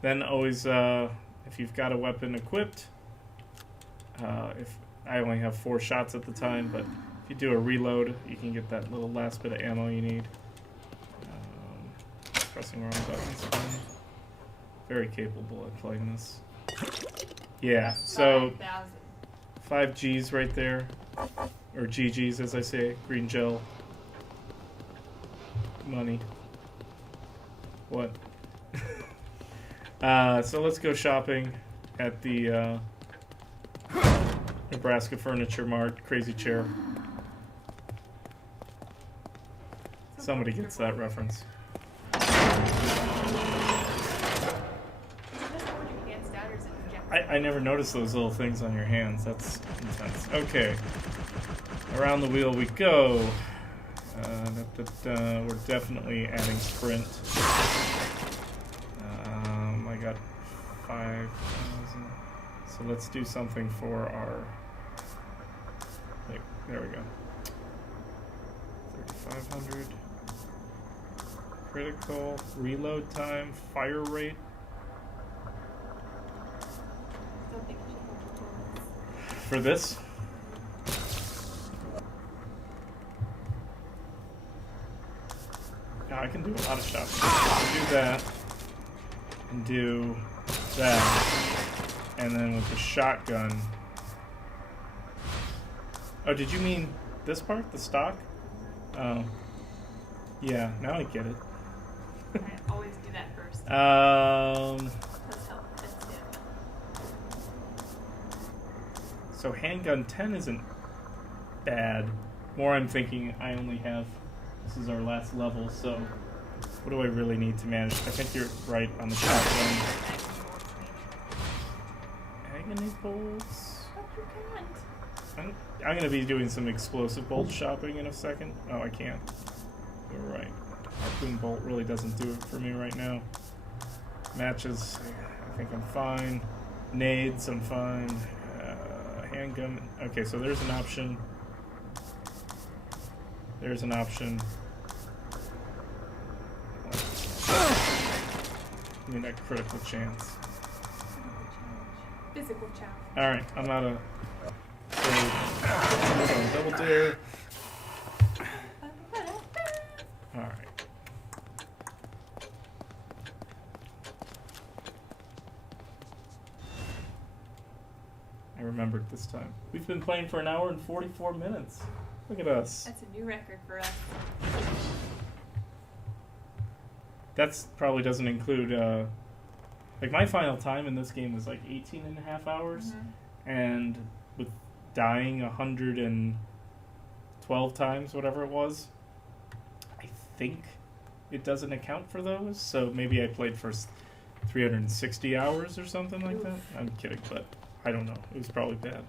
Then always, if you've got a weapon equipped, if I only have 4 shots at the time, but if you do a reload, you can get that little last bit of ammo you need. Pressing wrong buttons again. Very capable at playing this. Yeah, so 5 G's right there. Or GG's as I say, green gel. Money. What? So let's go shopping at the Nebraska Furniture Mart. Crazy chair. Somebody gets that reference. I never noticed those little things on your hands. That's intense. Okay. Around the wheel we go. We're definitely adding sprint. I got 5,000. So let's do something for our... Wait, there we go. 3,500. Critical. Reload time. Fire rate. For this? Now I can do a lot of shots. I can do that. And do that. And then with the shotgun. Oh, did you mean this part? The stock? Oh. Yeah, now I get it. I always do that first. So handgun 10 isn't bad. More I'm thinking I only have, this is our last level, so what do I really need to manage? I think you're right on the shotgun. Agony bolts? I'm going to be doing some explosive bolt shopping in a second. Oh, I can't. You're right. Harpoon bolt really doesn't do it for me right now. Matches, I think I'm fine. Nades, I'm fine. Handgun. Okay, so there's an option. There's an option. Give me that critical chance. Physical challenge. Alright, I'm out of... So, double dare. Alright. I remembered this time. We've been playing for 1 hour and 44 minutes. Look at us. That's a new record for us. That's probably doesn't include, like my final time in this game was like 18 and a half hours. And with dying 112 times, whatever it was, I think it doesn't account for those. So maybe I played for 360 hours or something like that. I'm kidding, but I don't know. It was probably bad.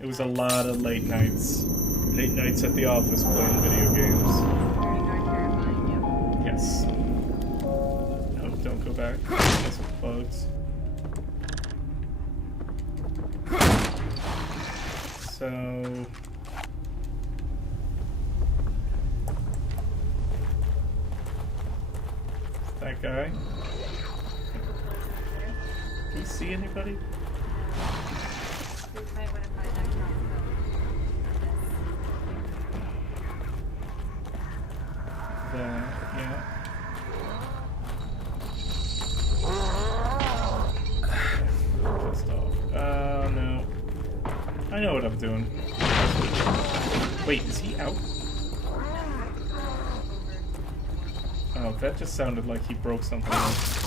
It was a lot of late nights. Late nights at the office playing video games. Very terrifying, yeah. Yes. No, don't go back. Mess with bugs. So... that guy. Do you see anybody? We might want to find that crossbow. Yeah. Pissed off. No. I know what I'm doing. Wait, is he out? Oh, that just sounded like he broke something else.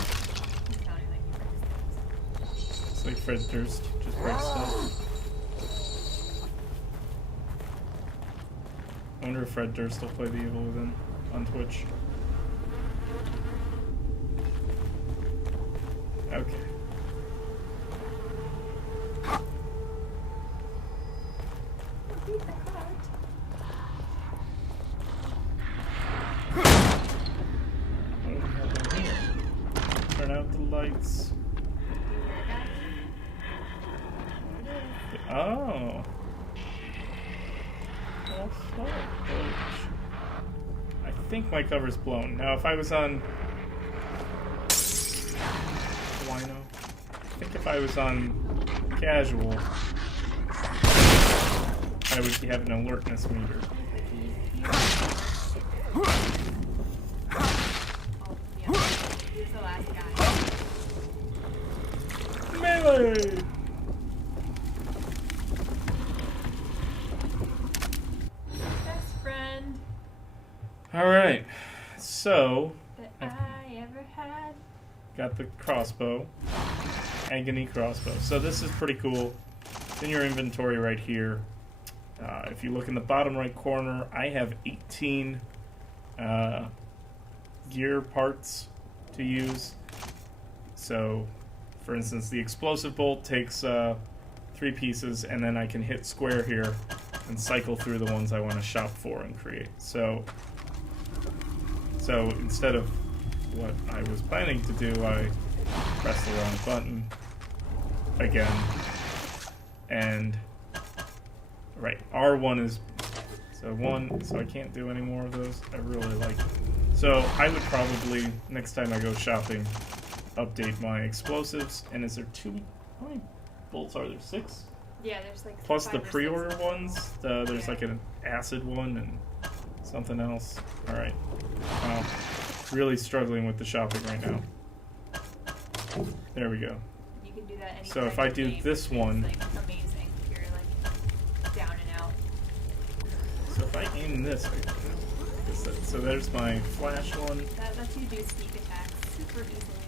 It's like Fred Durst, just breaks stuff. I wonder if Fred Durst will play the Evil Within on Twitch. Okay. What do we have in here? Turn out the lights. Oh. I think my cover's blown. Now, if I was on... Wino? I think if I was on casual, I would have an alertness meter. He's the last guy. Melee! Best friend Alright, so... that I ever had. Got the crossbow. Agony crossbow. So this is pretty cool. It's in your inventory right here. If you look in the bottom right corner, I have 18 gear parts to use. So, for instance, the explosive bolt takes 3 pieces, and then I can hit square here and cycle through the ones I want to shop for and create. So instead of what I was planning to do, I pressed the wrong button again. And right, R1 is so 1, so I can't do any more of those. I really like it. So I would probably, next time I go shopping, update my explosives. And is there 2? How many bolts are there? 6? Yeah, there's like Plus 5 the or 6. pre-order ones. There's like an acid one and something else. Alright. Wow. Really struggling with the shopping right now. There we go. You can do that anytime. So if I do game, this one... It's like amazing. You're like down and out. So if I aim this, so there's my flash one. That lets you do sneak attacks super easily